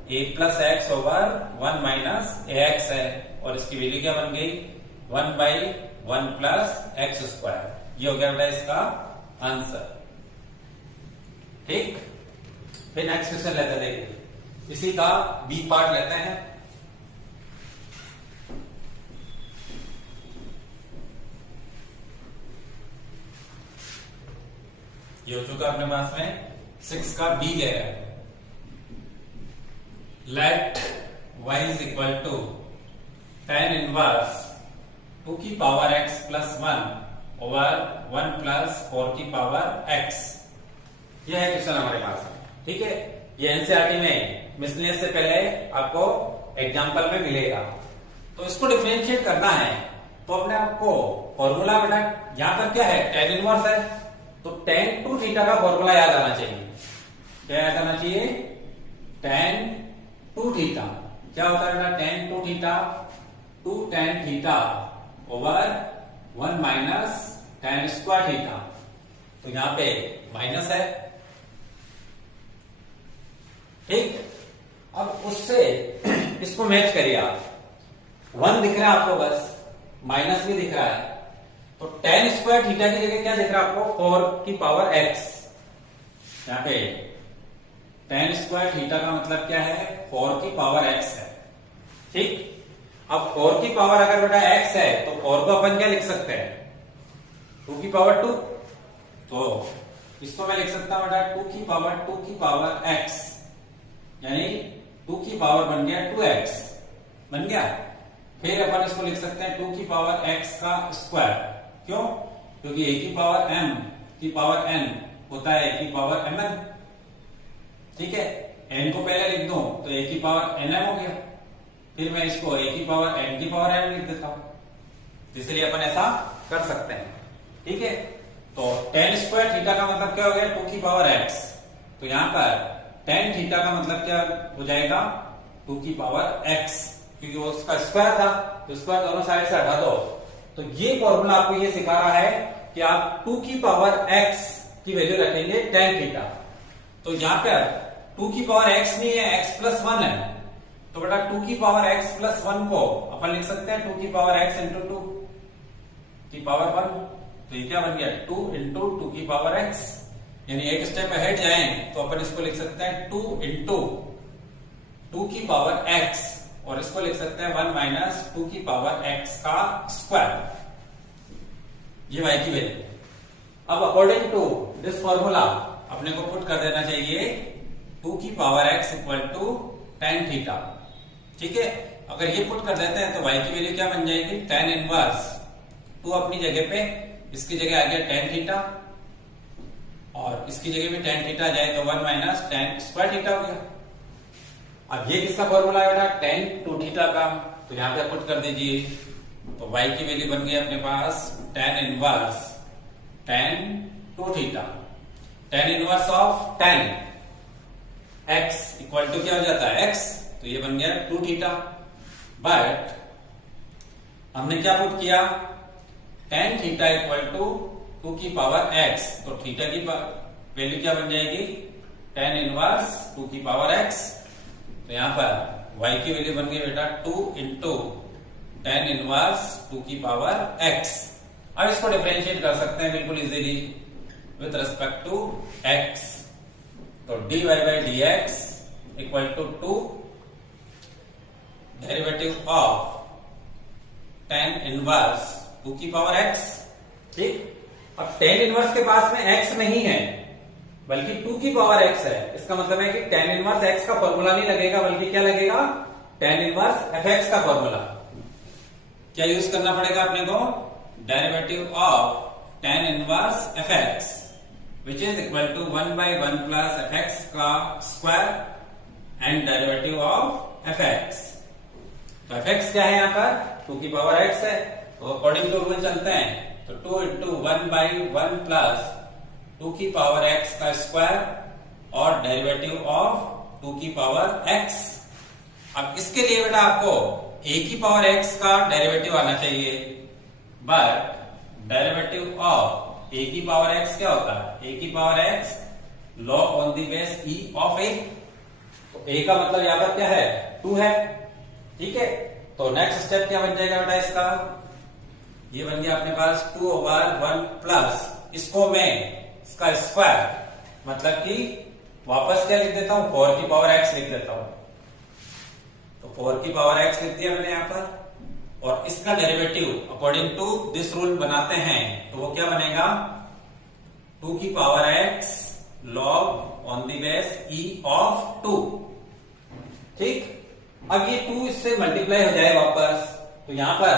a plus x over 1 minus ax है, और इसकी वैल्यू क्या बन गई, 1 बाई 1 प्लस एक्स स्क्वायर। ये हो गया बेटा इसका आंसर। ठीक, फिर नेक्स्ट क्वेश्चन लेते हैं, देखिए इसी का बी पार्ट लेते हैं। ये हो चुका अपने पास में 6 का बी ले रहा है। Let y is equal to tan inverse 2 की power x plus 1 over 1 plus 4 की पावर x। यह है क्वेश्चन हमारे पास में। ठीक है, ये एनसीईआरटी में मिसलेनियस से पहले आपको एग्जाम्पल में मिलेगा। तो इसको डिफरेंशिएट करना है तो अपने आपको फॉर्मूला बेटा यहां पर क्या है, tan इनवर्स है, तो tan टू थीटा का फॉर्मूला याद आना चाहिए। क्या याद आना चाहिए, tan टू थीटा क्या होता है बेटा, tan two theta 2 tan theta over 1 minus tan square theta, तो यहां पे माइनस है। ठीक, अब उससे इसको मैच करिए आप, 1 दिख रहा है आपको, बस माइनस भी दिख रहा है, तो tan स्क्वायर थीटा की जगह क्या दिख रहा है आपको, 4 की पावर x। यहां पे tan स्क्वायर थीटा का मतलब क्या है, 4 की पावर x है। ठीक, अब 4 की पावर अगर बेटा x है तो 4 को अपन क्या लिख सकते हैं 2 की पावर 2, तो इसको मैं लिख सकता हूं बेटा 2 की पावर x, यानी 2 की पावर बन गया 2x बन गया। फिर अपन इसको लिख सकते हैं 2 की पावर x का स्क्वायर, क्यों? क्योंकि a की पावर m की पावर n होता है a की पावर mn, ठीक है। n को पहले लिख दूं तो a की पावर nm हो गया, फिर मैं इसको a की पावर n की पावर m लिख देता हूं, इसलिए अपन ऐसा कर सकते हैं, ठीक है। तो tan स्क्वायर थीटा का मतलब क्या हो गया 2 की पावर x, तो यहां पर tan थीटा का मतलब क्या हो जाएगा 2 की पावर x, क्योंकि वो उसका स्क्वायर था, तो स्क्वायर दोनों साइड से हटा दो। तो ये फॉर्मूला आपको ये सिखा रहा है कि आप 2 की पावर x की वैल्यू रखेंगे tan थीटा। तो यहां पर 2 की पावर x नहीं है, x प्लस 1 है, तो बेटा 2 की पावर x प्लस 1 को अपन लिख सकते हैं 2 की पावर x इंटू 2 की पावर 1, तो ये क्या बन गया 2 इंटू 2 की पावर x, यानी एक स्टेप अहेड जाएं तो अपन इसको लिख सकते हैं 2 इंटू 2 की पावर x, और इसको लिख सकते हैं 1 माइनस 2 की पावर x का स्क्वायर, ये y की वैल्यू। अब अकॉर्डिंग टू दिस फॉर्मूला अपने को पुट कर देना चाहिए 2 की power x equal to tan theta, ठीक है। अगर ये पुट कर देते हैं तो y की वैल्यू क्या बन जाएगी tan इनवर्स 2 अपनी जगह पे, इसकी जगह आ गया tan थीटा, और इसकी जगह भी tan थीटा जाए तो 1 माइनस tan स्क्वायर थीटा हो गया। अब ये किसका फॉर्मूला है बेटा tan 2 थीटा का, तो यहां पे पुट कर दीजिए, तो y की वैल्यू बन गई अपने पास tan inverse tan 2 theta, tan inverse of tan x equal to क्या हो जाता है x, तो ये बन गया 2 थीटा, बट हमने क्या पुट किया tan थीटा इक्वल टू 2 की पावर x, तो थीटा की वैल्यू क्या बन जाएगी tan इनवर्स 2 की पावर x, तो यहां पर y की वैल्यू बन गई बेटा 2 इंटू tan इनवर्स 2 की पावर x। अब इसको डिफरेंशिएट कर सकते हैं बिल्कुल easily with respect to x, तो dy by d x equal to 2 derivative of tan inverse 2 की पावर x, ठीक। अब tan इनवर्स के पास में x नहीं है बल्कि 2 की पावर x है, इसका मतलब है कि tan इनवर्स x का फॉर्मूला नहीं लगेगा, बल्कि क्या लगेगा tan इनवर्स fx का फॉर्मूला। क्या यूज करना पड़ेगा अपने को derivative of tan inverse fx which is equal to 1 by 1 plus fx का square and derivative of fx। तो fx क्या है यहाँ पर 2 की पावर x है, तो अकॉर्डिंग टू रूल चलते हैं, तो 2 इंटू 1 बाई 1 प्लस 2 की पावर x का स्क्वायर और डेरिवेटिव ऑफ 2 की पावर x। अब इसके लिए बेटा आपको a की पावर x का डेरिवेटिव आना चाहिए, बट डेरिवेटिव ऑफ a की पावर x क्या होता है a की power x log on the base e of a, तो a का मतलब यहां पर क्या है 2 है, ठीक है। तो नेक्स्ट स्टेप क्या बन जाएगा बेटा इसका, ये बन गया अपने पास 2 ओवर 1 प्लस इसको मैं इसका स्क्वायर, मतलब कि वापस क्या लिख देता हूं 4 की पावर x लिख देता हूं, तो 4 की पावर x लिख दिया मैंने यहां पर, और इसका derivative according to this rule बनाते हैं, तो वो क्या बनेगा 2 की power x log on the base e of 2, ठीक। अब ये 2 इससे मल्टीप्लाई हो जाए वापस, तो यहां पर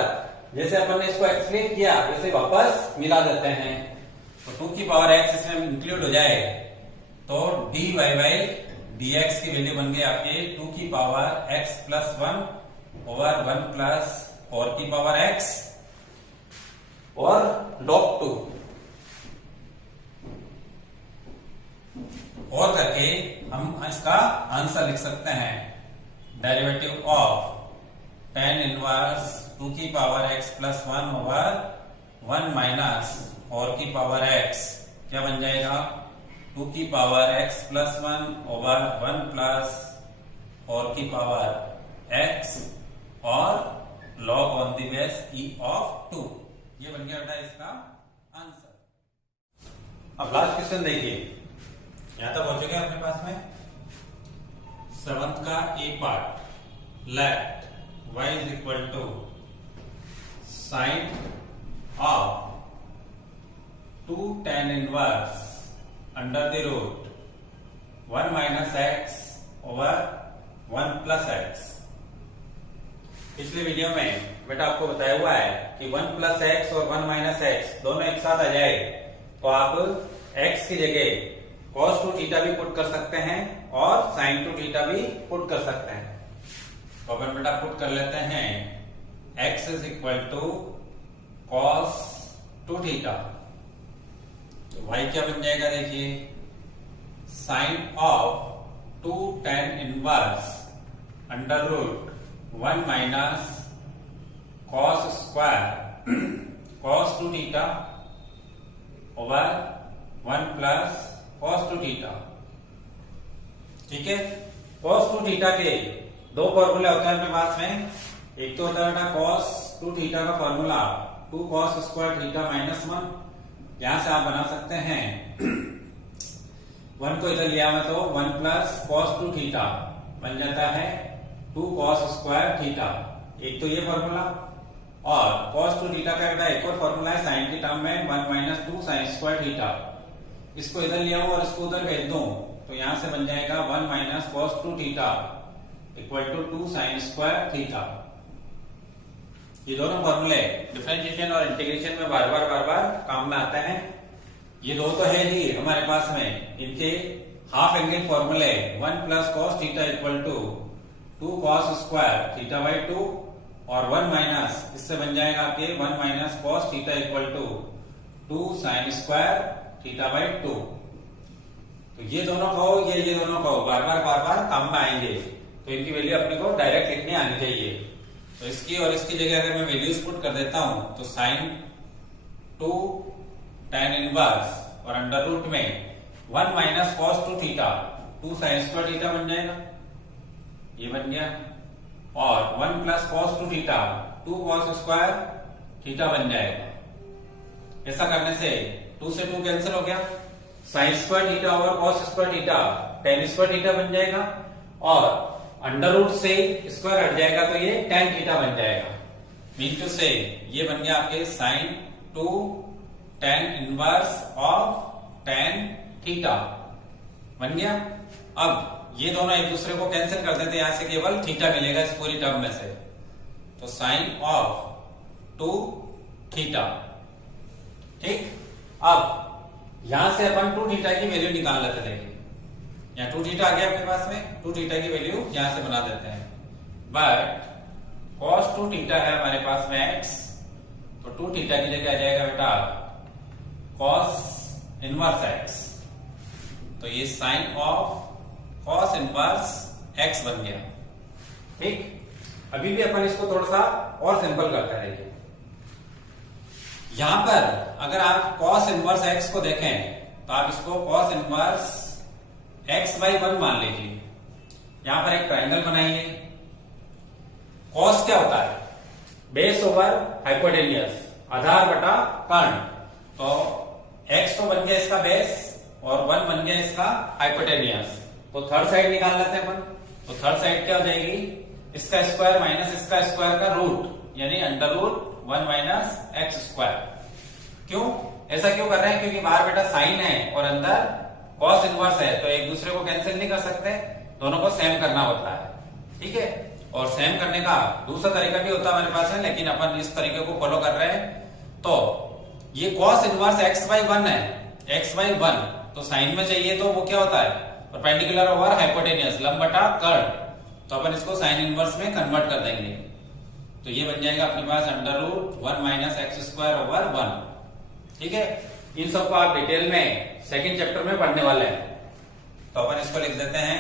जैसे अपन ने इसको एक्सप्लेन किया वैसे वापस मिला देते हैं, तो 2 की पावर x इसमें इंक्लूड हो जाए, तो dy बाई dx की वैल्यू बन गई आपकी 2 की power x plus 1 over 1 plus 4 की पावर x और log 2, और करके हम इसका आंसर लिख सकते हैं डेरिवेटिव ऑफ tan इनवर्स 2 की power x plus 1 over 1 minus 4 की पावर x, क्या बन जाएगा 2 की power x plus 1 over 1 plus 4 की पावर x और log on the base e of 2, ये बन गया बेटा इसका आंसर। अब लास्ट क्वेश्चन देखिए, यहां तक हो चुके हैं अपने पास में 7th का A part, let y is equal to sine of 2 tan inverse under the root 1 minus x over 1 plus x. पिछले वीडियो में बेटा आपको बताया हुआ है कि 1 प्लस एक्स और 1 माइनस एक्स दोनों एक साथ आ जाए तो आप x की जगह cos 2 थीटा भी पुट कर सकते हैं और sin 2 थीटा भी पुट कर सकते हैं। तो अपन बेटा पुट कर लेते हैं x is equal to cos 2 theta. तो y क्या बन जाएगा देखिए, sine of 2 tan inverse under root 1 minus cos square cos 2 theta over 1 plus cos 2 theta. ठीक है, cos 2 थीटा के दो फॉर्मूले होते हैं अपने पास में। एक तो होता है cos 2 थीटा का formula 2 cos square theta minus 1। यहां से आप बना सकते हैं 1 को इधर लिया मैं तो 1 प्लस cos 2 थीटा बन जाता है 2 cos स्क्वायर थीटा। एक तो ये फॉर्मूला, और cos 2 थीटा का एक और फॉर्मूला है साइन की टर्म में 1 माइनस 2 साइन स्क्वायर थीटा। इसको इधर लिया हूं और इसको उधर भेज दूं तो यहां से बन जाएगा 1 minus cos 2 theta equal to 2 sine square theta. ये दोनों फॉर्मूले डिफरेंशिएशन और इंटीग्रेशन में बार बार काम में आते हैं। ये दो तो है ही हमारे पास में, इनके हाफ एंगल फॉर्मूले 1 plus cos theta equal to 2 cos square theta by 2 और 1 माइनस इससे बन जाएगा आपके 1 minus cos theta equal to 2 sine square theta by 2। तो ये दोनों कहो ये दोनों कहो बार बार काम में आएंगे, तो इनकी वैल्यू अपने को डायरेक्ट लिखने आनी चाहिए। तो इसकी और इसकी जगह अगर मैं वैल्यूज पुट कर देता हूं तो साइन 2 tan इनवर्स और अंडर रूट में 1 minus cos 2 theta 2 sine square theta बन जाएगा, ये बन गया, और 1 plus cos 2 theta 2 cos square theta बन जाएगा। ऐसा करने से 2 से 2 कैंसिल हो गया, sign square theta over cos square theta tan square theta बन जाएगा, और अंडर रूट से स्क्वायर हट जाएगा तो ये tan थीटा बन जाएगा। मीन टू से ये बन गया आपके sine 2 tan inverse of tan theta बन गया। अब ये दोनों एक दूसरे को कैंसिल कर देते, यहां से केवल थीटा मिलेगा इस पूरी टर्म में से। तो साइन ऑफ 2 थीटा। ठीक, अब यहां से अपन 2 थीटा की वैल्यू निकाल लेते हैं। यहाँ 2 थीटा आ गया आपके पास में, 2 थीटा की वैल्यू यहां से बना देते हैं। बट cos 2 थीटा है हमारे पास में x, तो 2 थीटा की जगह आ जाएगा बेटा cos इनवर्स x। तो ये sine of cos inverse x बन गया। ठीक, अभी भी अपन इसको थोड़ा सा और सिंपल करते रहेंगे। यहां पर अगर आप cos इनवर्स x को देखें तो आप इसको cos इनवर्स x बाई 1 मान लीजिए। यहां पर एक ट्रायंगल बनाइए। cos क्या होता है, बेस ओवर हाइपोटेनियस, आधार बटा कर्ण। तो x तो बन गया इसका बेस और 1 बन गया इसका हाइपोटेनियस। तो थर्ड साइड निकाल लेते हैं अपन। तो थर्ड साइड क्या हो जाएगी, इसका स्क्वायर माइनस इसका स्क्वायर का रूट, यानी under root 1 minus x square. क्यों ऐसा क्यों कर रहे हैं, क्योंकि बाहर बेटा साइन है और अंदर cos इनवर्स है, तो एक दूसरे को कैंसिल नहीं कर सकते, दोनों को सेम करना होता है। ठीक है, और सेम करने का दूसरा तरीका भी होता है हमारे पास है, लेकिन अपन इस तरीके को फॉलो कर रहे हैं। तो ये cos इनवर्स x बाई 1 है, x बाई 1, तो साइन में चाहिए तो वो क्या होता है, परपेंडिकुलर ओवर हाइपोटेनियस, लंब बटा कर्ण। तो अपन इसको साइन इनवर्स में कन्वर्ट कर देंगे। तो ये बन जाएगा अपने पास under root 1 minus x square over 1। ठीक है, इन सबको आप डिटेल में सेकंड चैप्टर में पढ़ने वाले हैं। तो अपन इसको लिख देते हैं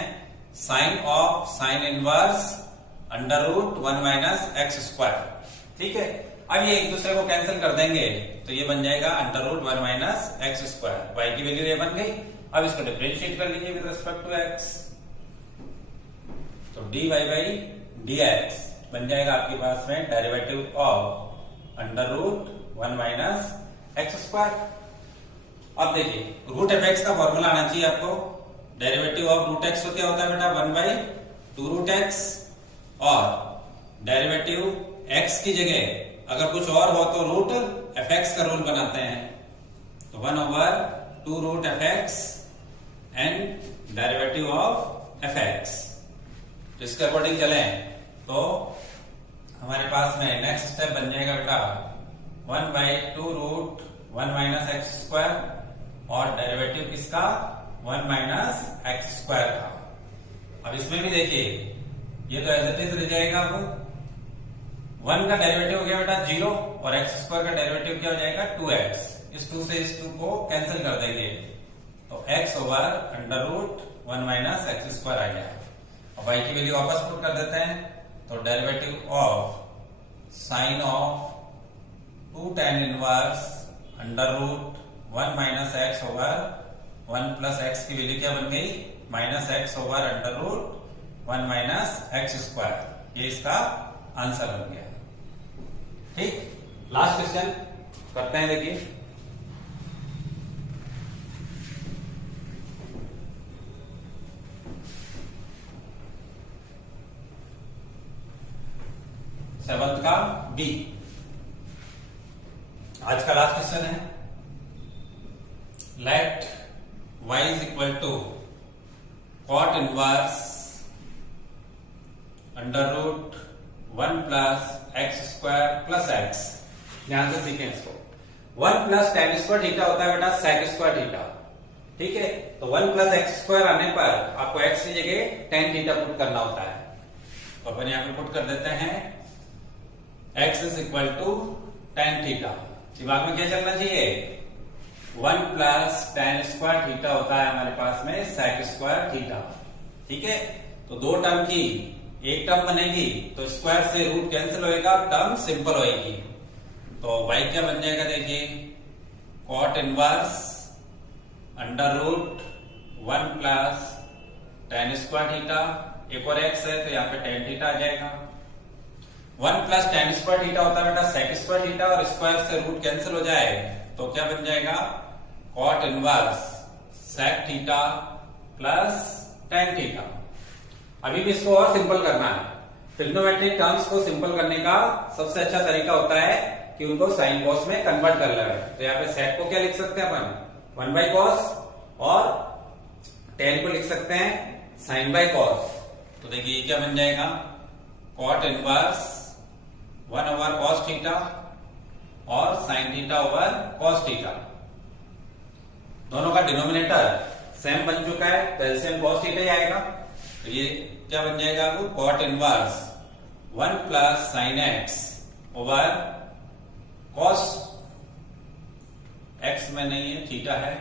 sine of sine inverse under root 1 minus x square. ठीक है, अब ये एक दूसरे को कैंसिल कर देंगे तो ये बन जाएगा under root 1 minus x square. Y की वैल्यू ये बन गई। अब इसको डिफरेंशिएट कर लीजिए विद रिस्पेक्ट टू एक्स। तो dy बाई dx बन जाएगा आपके पास में derivative of under root 1 minus x square. अब देखिए रूट एफ एक्स का फॉर्मूला आना चाहिए आपको। डेरिवेटिव ऑफ रूट एक्स तो क्या होता है बेटा, 1 बाई 2 रूट एक्स, और डेरिवेटिव x की जगह अगर कुछ और हो तो रूट fx का रूल बनाते हैं। तो 1/2 root fx and derivative of fx। तो इसके अकॉर्डिंग चलें तो हमारे पास में नेक्स्ट स्टेप बन जाएगा बेटा 1/2 रूट 1 माइनस एक्स स्क्वायर और डेरिवेटिव किसका 1 माइनस एक्स स्क्वायर का। अब इसमें भी देखिए ये तो एज इट इज रह जाएगा। अब 1 का डेरिवेटिव हो गया बेटा 0 और एक्स स्क्वायर का डेरिवेटिव क्या हो जाएगा 2x। इस 2 से इस 2 को कैंसिल कर देंगे तो x over under root 1 minus x square आ गया। अब y की वैल्यू वापस पुट कर देते हैं तो derivative of sine of 2 tan inverse under root 1 minus x over 1 plus x की वैल्यू क्या बन गई minus x over under root 1 minus x square. ये इसका आंसर बन गया। ठीक, लास्ट क्वेश्चन करते हैं। देखिए सेवंथ का बी, आज का लास्ट क्वेश्चन है। Let y is equal to cot inverse under root 1 plus x square plus x. ध्यान से सीखें इसको। 1 प्लस tan स्क्वायर थीटा होता है बेटा sec स्क्वायर थीटा। ठीक है, तो 1 प्लस एक्स स्क्वायर आने पर आपको x की जगह tan थीटा पुट करना होता है। तो अपन यहां पे पुट कर देते हैं x is equal to tan theta. दिमाग में क्या चलना चाहिए 1 प्लस tan स्क्वायर थीटा होता है हमारे पास में sec स्क्वायर थीटा। ठीक है, तो दो टर्म की एक टर्म बनेगी तो स्क्वायर से रूट कैंसिल होएगा, टर्म सिंपल होएगी। तो y क्या बन जाएगा देखिए cot inverse under root 1 plus tan square theta. एक और x है तो यहाँ पे tan थीटा आ जाएगा। 1 प्लस tan स्क्वायर थीटा होता है बेटा sec स्क्वायर थीटा और स्क्वायर से रूट कैंसिल हो जाए तो क्या बन जाएगा cot inverse sec theta plus tan theta. अभी भी इसको और सिंपल करना है। ट्रिग्नोमेट्रिक टर्म्स को सिंपल करने का सबसे अच्छा तरीका होता है कि उनको साइन कॉस में कन्वर्ट कर लेना। तो यहाँ पे sec को क्या लिख सकते हैं अपन 1 बाई कॉस और tan को लिख सकते हैं साइन बाई कॉस। तो देखिए ये क्या बन जाएगा cot inverse 1 over cos theta और sine theta over cos theta. दोनों का डिनोमिनेटर सेम बन चुका है तो एलसीएम कॉस थीटा ही आएगा। तो ये क्या बन जाएगा आपको cot inverse 1 plus sine x over cos x में नहीं है थीटा है।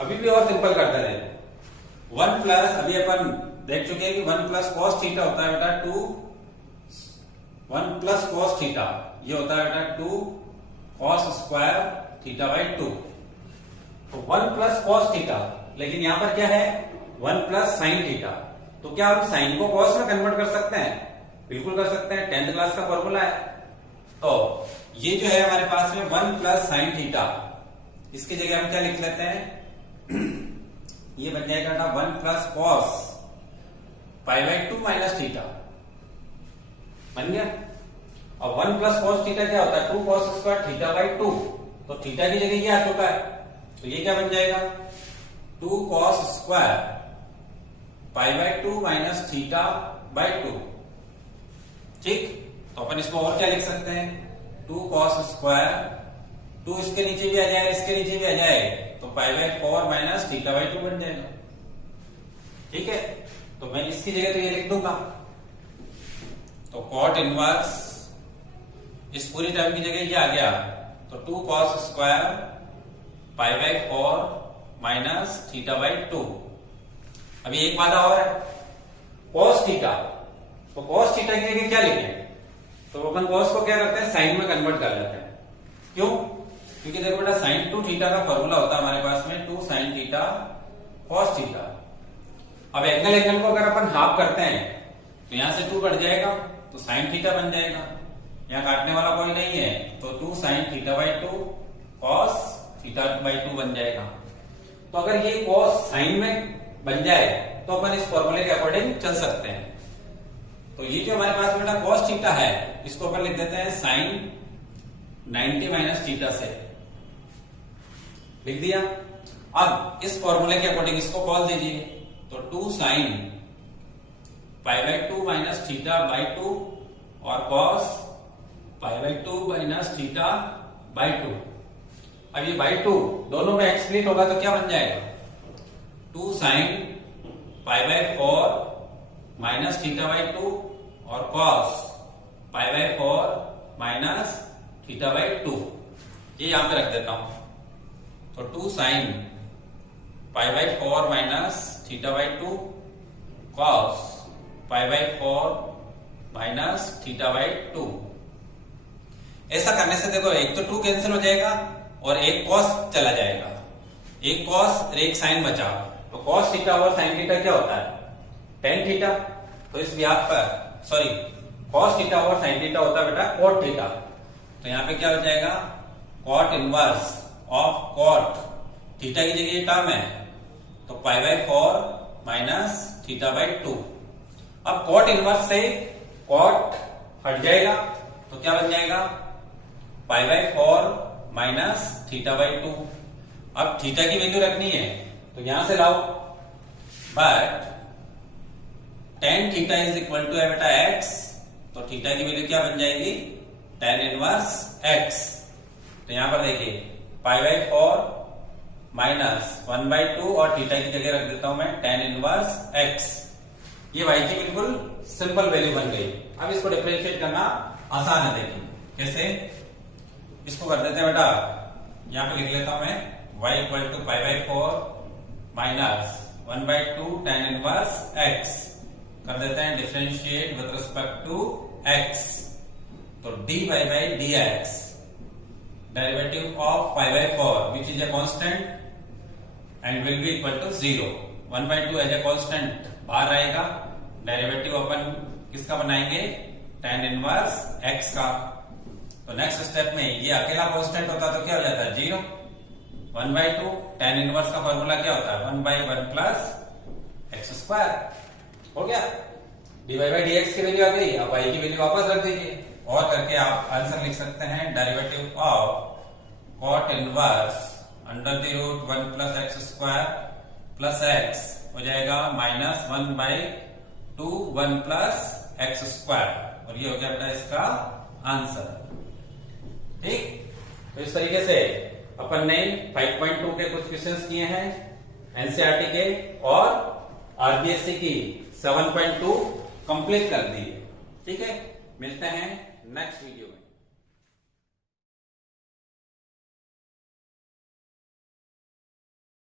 अभी भी और सिंपल करते रहे 1 प्लस अभी अपन देख चुके हैं कि 1 प्लस कॉस थीटा होता है बेटा 2 1 प्लस कॉस थीटा ये होता है बेटा 2 कॉस स्क्वायर थीटा बाई 2। तो 1 प्लस कॉस थीटा, लेकिन यहां पर क्या है 1 प्लस साइन थीटा। तो क्या हम साइन को कॉस में कन्वर्ट कर सकते हैं? बिल्कुल कर सकते हैं, 10th क्लास का फॉर्मूला है। तो ये जो है हमारे पास में 1 प्लस साइन थीटा, इसकी जगह हम क्या लिख लेते हैं ये बन जाएगा ना 1 plus cos pi by 2 minus theta बन गया। और 1 प्लस कॉस थीटा क्या होता है 2 कॉस स्क्वायर थीटा बाई 2। तो थीटा की जगह ये आ चुका है तो ये क्या बन जाएगा 2 cos square pi by 2 minus theta by 2। ठीक, तो अपन इसको और क्या लिख सकते हैं 2 कॉस स्क्वायर 2 इसके नीचे भी आ जाए इसके नीचे भी आ जाए तो पाई बाई 4 माइनस थीटा बाई 2 बन जाएगा। ठीक है, तो मैं इसकी जगह तो ये लिख दूंगा। तो कॉट इनवर्स इस पूरी टर्म की जगह ये आ गया तो 2 cos square pi by 4 minus theta by 2। अभी एक वादा और है कॉस थीटा। तो कॉस थीटा की जगह क्या लिखें तो अपन कॉस को क्या करते हैं साइन में कन्वर्ट कर लेते हैं। क्यों? क्योंकि देखो बेटा साइन 2 थीटा का फॉर्मूला होता है हमारे पास में 2 साइन थीटा कॉस थीटा। अब एंगल को अगर अपन हाफ करते हैं तो यहां से 2 कट जाएगा तो साइन थीटा बन जाएगा। यहां काटने वाला कोई नहीं है तो 2 sine theta by 2 cos theta by 2 बन जाएगा। तो अगर ये कॉस साइन में बन जाए तो अपन इस फॉर्मूले के अकॉर्डिंग चल सकते हैं। तो ये जो हमारे पास बेटा cos थीटा है, इसको अपन लिख देते हैं sin 90 माइनस थीटा से, लिख दिया। अब इस फॉर्मूले के अकॉर्डिंग इसको कॉल दीजिए, तो 2 sin pi by 2 minus theta by 2 और cos pi by 2 minus theta by 2। अब ये बाई 2 दोनों में एक्सप्लिट होगा तो क्या बन जाएगा, 2 sin pi by 4 minus theta by 2 और cos pi by 4 minus theta by 2। ये यहां पे रख देता हूं, तो 2 sin pi by 4 minus theta by 2 cos pi by 4 minus theta by 2। ऐसा करने से देखो एक तो 2 कैंसिल हो जाएगा और एक cos चला जाएगा, एक cos और एक sin बचा। तो cos थीटा और sin थीटा क्या होता है, tan थीटा। तो इस बिहाफ पर सॉरी cos थीटा और sin थीटा होता है बेटा cot थीटा। तो यहां पे क्या हो जाएगा, cot inverse of cot theta की जगह टर्म है, तो पाई बाई 4 माइनस थीटा बाई 2। अब cot इनवर्स से cot हट जाएगा तो क्या बन जाएगा, पाई बाई 4 माइनस थीटा बाई 2। अब थीटा की वैल्यू रखनी है तो यहां से लाओ, but tan theta is equal to है बेटा x, तो थीटा की वैल्यू क्या बन जाएगी, tan इनवर्स x। तो यहां पर देखिए पाई बाई 4 माइनस 1 बाई 2 और थीटा की जगह रख देता हूं मैं tan इनवर्स x। ये y की बिल्कुल सिंपल वैल्यू बन गई। अब इसको डिफरेंशिएट करना आसान है, देखिए कैसे। इसको कर देते हैं बेटा, यहां पे लिख लेता हूं मैं y equal to pi by 4 minus 1 by 2 tan inverse x। कर देते हैं differentiate with respect to x, तो dy by dx derivative of pi by 4 which is a constant and will be equal to 0। 1 by 2 as a constant बाहर रहेगा, derivative अपन किसका बनाएंगे, tan inverse x का। तो नेक्स्ट स्टेप में ये अकेला कांस्टेंट होता तो क्या हो जाता है, 0। 1 बाई 2 tan इनवर्स का फॉर्मूला क्या होता है, 1 बाई 1 प्लस एक्स स्क्वायर। हो गया, dy बाई dx की वैल्यू आ गई। अब y की वैल्यू वापस रख दीजिए और करके आप आंसर लिख सकते हैं, derivative of cot inverse under the root 1 plus x square plus x हो जाएगा minus 1 by 2 1 plus x square, और ये हो गया बेटा इसका आंसर। ठीक, तो इस तरीके से अपन ने 5.2 के कुछ क्वेश्चंस किए हैं एनसीईआरटी के, और आरबीएससी की 7.2 कंप्लीट कर दी। ठीक है, मिलते हैं नेक्स्ट वीडियो में।